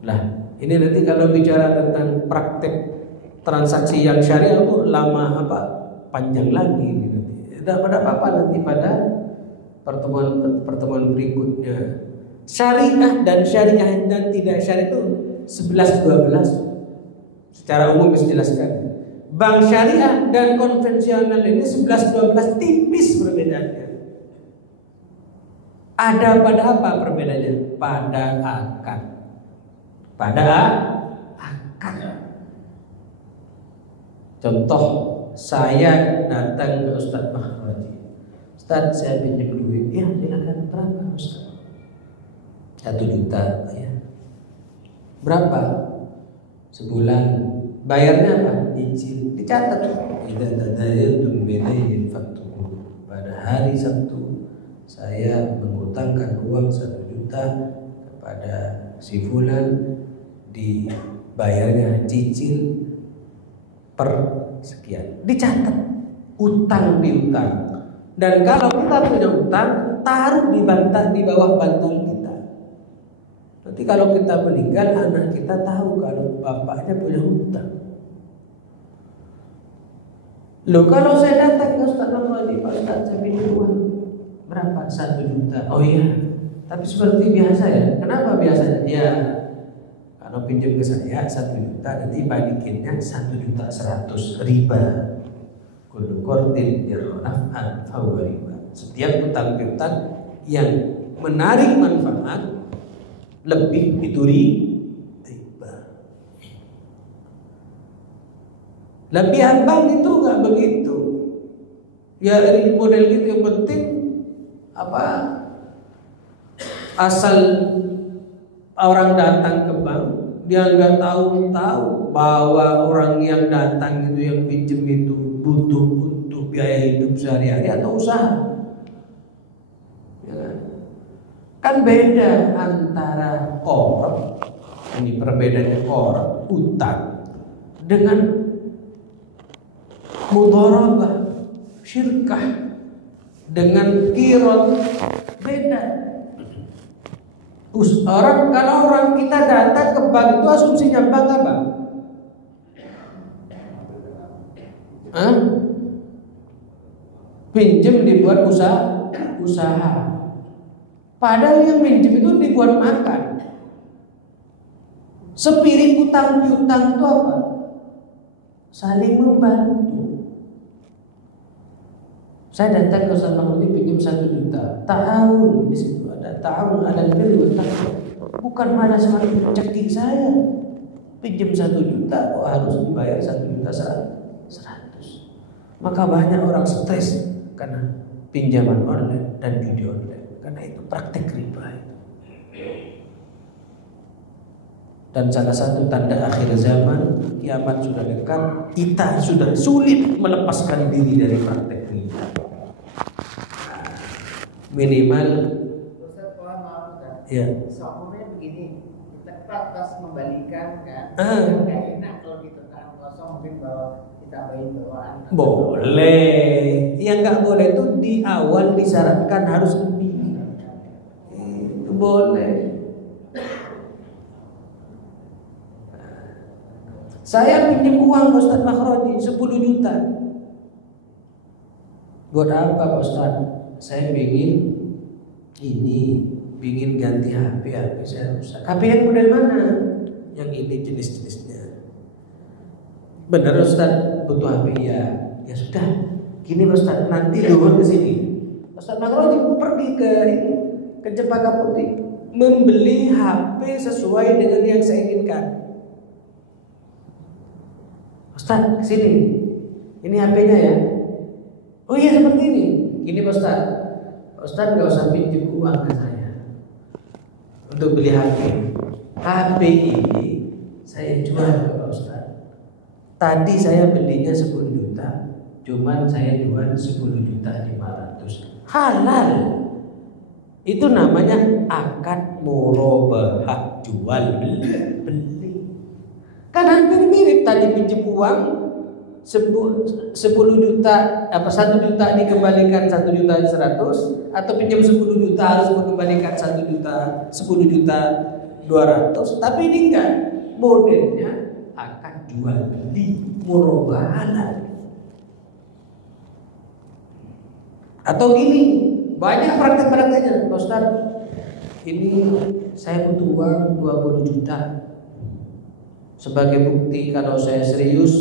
Lah ini nanti kalau bicara tentang praktek transaksi yang syariah itu lama panjang lagi nanti. Tidak pada apa nanti pada pertemuan berikutnya. Syariah dan syariah dan tidak syariah itu 11-12. Secara umum bisa dijelaskan. Bank syariah dan konvensional ini 11-12 tipis perbedaannya. Ada pada apa perbedaannya? Pada akad. Pada akad. Contoh, saya datang ke Ustadz Makhraji. Ustadz, saya pinjam duit. Ya, silakan. Berapa Ustadz? 1 juta. Ya. Berapa? Sebulan. Bayarnya apa? Cicil. Dicatat. Tidak tadayantum bidainin faktuh. Pada hari Sabtu saya mengutangkan uang 1 juta kepada si fulan, dibayarnya cicil per sekian. Dicatat. Utang piutang. Dan kalau kita punya utang, taruh di bawah bantal kita. Nanti kalau kita meninggal, anak kita tahu kalau bapaknya punya utang. Loh, kalau saya datang ke Ustaz Makhraji, Pak Ustaz, saya pinjam uang berapa? 1 juta. Oh iya, tapi seperti biasa ya. Kenapa biasanya? Ya, kalau pinjam ke saya 1 juta, nanti balikinnya 1.100.000 riba. Kullu qardin yarnaf'an fahuwa riba. Setiap utang piutang yang menarik manfaat lebih itu riba. Lebihan bank itu nggak begitu. Ya dari model gitu, yang penting apa? Asal orang datang ke bank, dia nggak tahu bahwa orang yang datang itu, yang pinjam itu butuh untuk biaya hidup sehari-hari atau usaha. Ya kan beda antara qard, ini perbedaannya qard, utang, dengan mudharabah, syirkah, dengan qiron, beda. Kalau orang kita datang ke bank itu asumsinya bank apa? Pinjam dibuat usaha. Padahal yang pinjam itu dibuat makan. Spirit utang piutang itu apa? Saling membantu. Saya datang ke Ustaz Makhraji pinjam 1 juta. Ta'awun, di situ ada ta'awun, ada birrul taqwa. Bukan malah semakin mencekik saya. Pinjam 1 juta kok harus dibayar 1.100.000. Maka banyak orang stres karena pinjaman online dan judi online, karena itu praktek riba itu. Dan salah satu tanda akhir zaman, kiamat sudah dekat, kita sudah sulit melepaskan diri dari praktek riba. Minimal ya. Seumurnya begini, kita pas membalikan kan, nggak enak kalau kita tangan kosong, mungkin bawa tambahin bawaan. Boleh. Yang nggak boleh itu di awal disyaratkan harus lebih. Itu boleh. Saya pinjam uang ke Ustaz Makhraji 10 juta. Buat apa Pak Ustaz? Saya ingin ganti HP saya rusak. HP yang model mana? Yang ini jenis-jenisnya. Benar Ustaz, butuh HP ya. Ya sudah, gini Ustaz, nanti luar ke sini. Ustaz Makhraji pergi ke Cempaka Putih, membeli HP sesuai dengan yang saya inginkan. Ustaz, ke sini. Ini HP-nya ya. Oh iya seperti ini. Gini Pak Ustaz. Ustaz nggak usah pinjam uang ke saya untuk beli HP. HP ini saya jual ke Pak Ustaz. Tadi saya belinya 10 juta, cuman saya jual 10.500.000. Halal. Itu namanya akad murabahah, jual beli. Kan hampir mirip, tadi pinjam uang 10 juta, 1 juta dikembalikan 1.100.000, atau pinjam 10 juta harus mengembalikan 10.200.000. Tapi ini enggak, modelnya akad jual beli, murabahah halal. Atau gini, banyak praktek-prakteknya. Pak Ustaz, ini saya butuh uang 20 juta. Sebagai bukti kalau saya serius,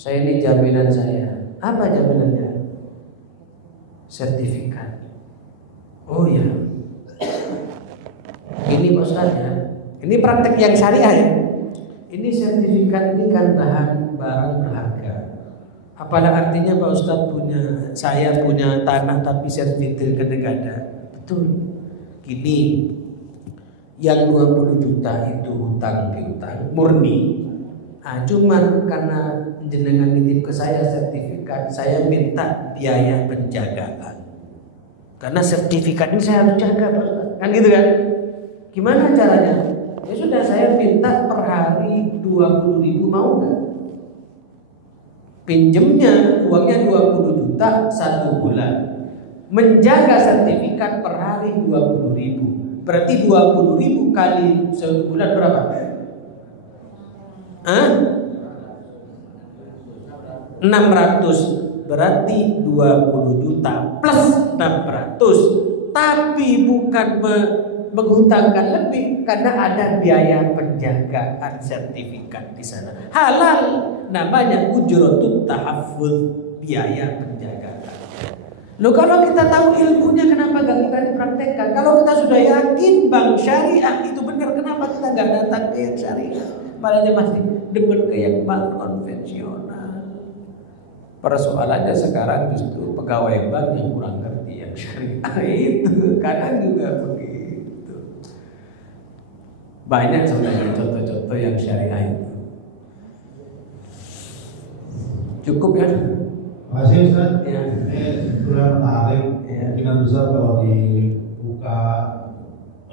Saya ini jaminan saya. Apa jaminannya? Sertifikat. Oh ya. Ini Pak Ustaz ya. Ini praktek yang syariah ya. Ini sertifikat ini kan bahan barang berharga. Apalah artinya Pak Ustaz saya punya tanah tapi sertifikat nggak ada. Betul. Gini, yang 20 juta itu hutang piutang murni. Cuman karena jenengan nitip ke saya sertifikat, saya minta biaya penjagaan. Karena sertifikat ini saya harus jaga, Pak Ustaz. Kan gitu kan? Gimana caranya? Ya sudah, saya minta per hari 20.000, mau nggak? Pinjemnya uangnya 20 juta 1 bulan. Menjaga sertifikat per hari 20.000. Berarti 20.000 kali sebulan berapa? 600. Berarti 20 juta plus 600. Tapi bukan menghutangkan lebih, karena ada biaya penjagaan sertifikat di sana. Halal, namanya ujratut tahaffuz, biaya penjagaan. Loh, kalau kita tahu ilmunya, kenapa gak kita dipraktekkan? Kalau kita sudah yakin bank syariah itu benar, kenapa kita gak datang ke yang syariah? Malah dia masih demen ke yang bank konvensional. Persoalannya sekarang justru pegawai bank yang kurang ngerti yang syariah itu. Kadang juga begitu. Banyak sebenarnya contoh-contoh yang syariah itu. Cukup ya? Masih Ustaz? Ya. Ini sebetulnya menarik. Ya. Kemungkinan besar kalau dibuka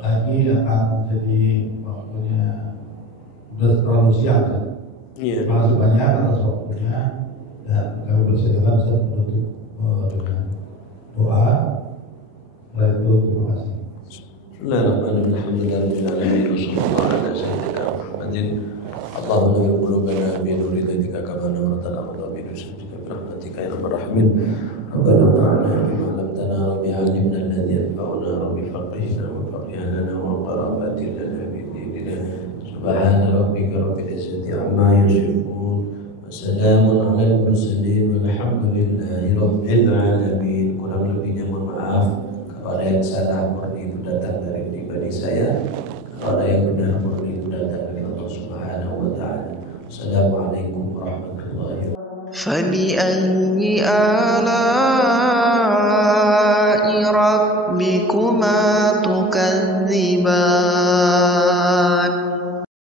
lagi akan jadi waktunya sudah terlalu siang. Iya. Terima kasih banyak atas waktunya, dan kami bersedia Ustaz menutup dengan doa. Setelah itu terima kasih. Bismillahirrahmanirrahim. Allahumma ya qulubana bi nuri hidayika kama nawwarta al-ardha bi nurika برحمتك يا رب الراحمين ربنا انفعنا بما علمتنا رب علمنا الذي ينفعنا رب فقهنا وفقه لنا وقرابات لنا في ديننا سبحان ربك رب العزة عما يصفون وسلام على المرسلين والحمد لله رب العالمين. Kurang lebihnya mohon maaf kalau ada yang salah murni itu datang dari pribadi saya, kalau ada yang benar murni itu datang dari Allah Subhanahu wa taala. Assalamualaikum warahmatullahi wabarakatuh. فبأي آلاء ربكما تكذبان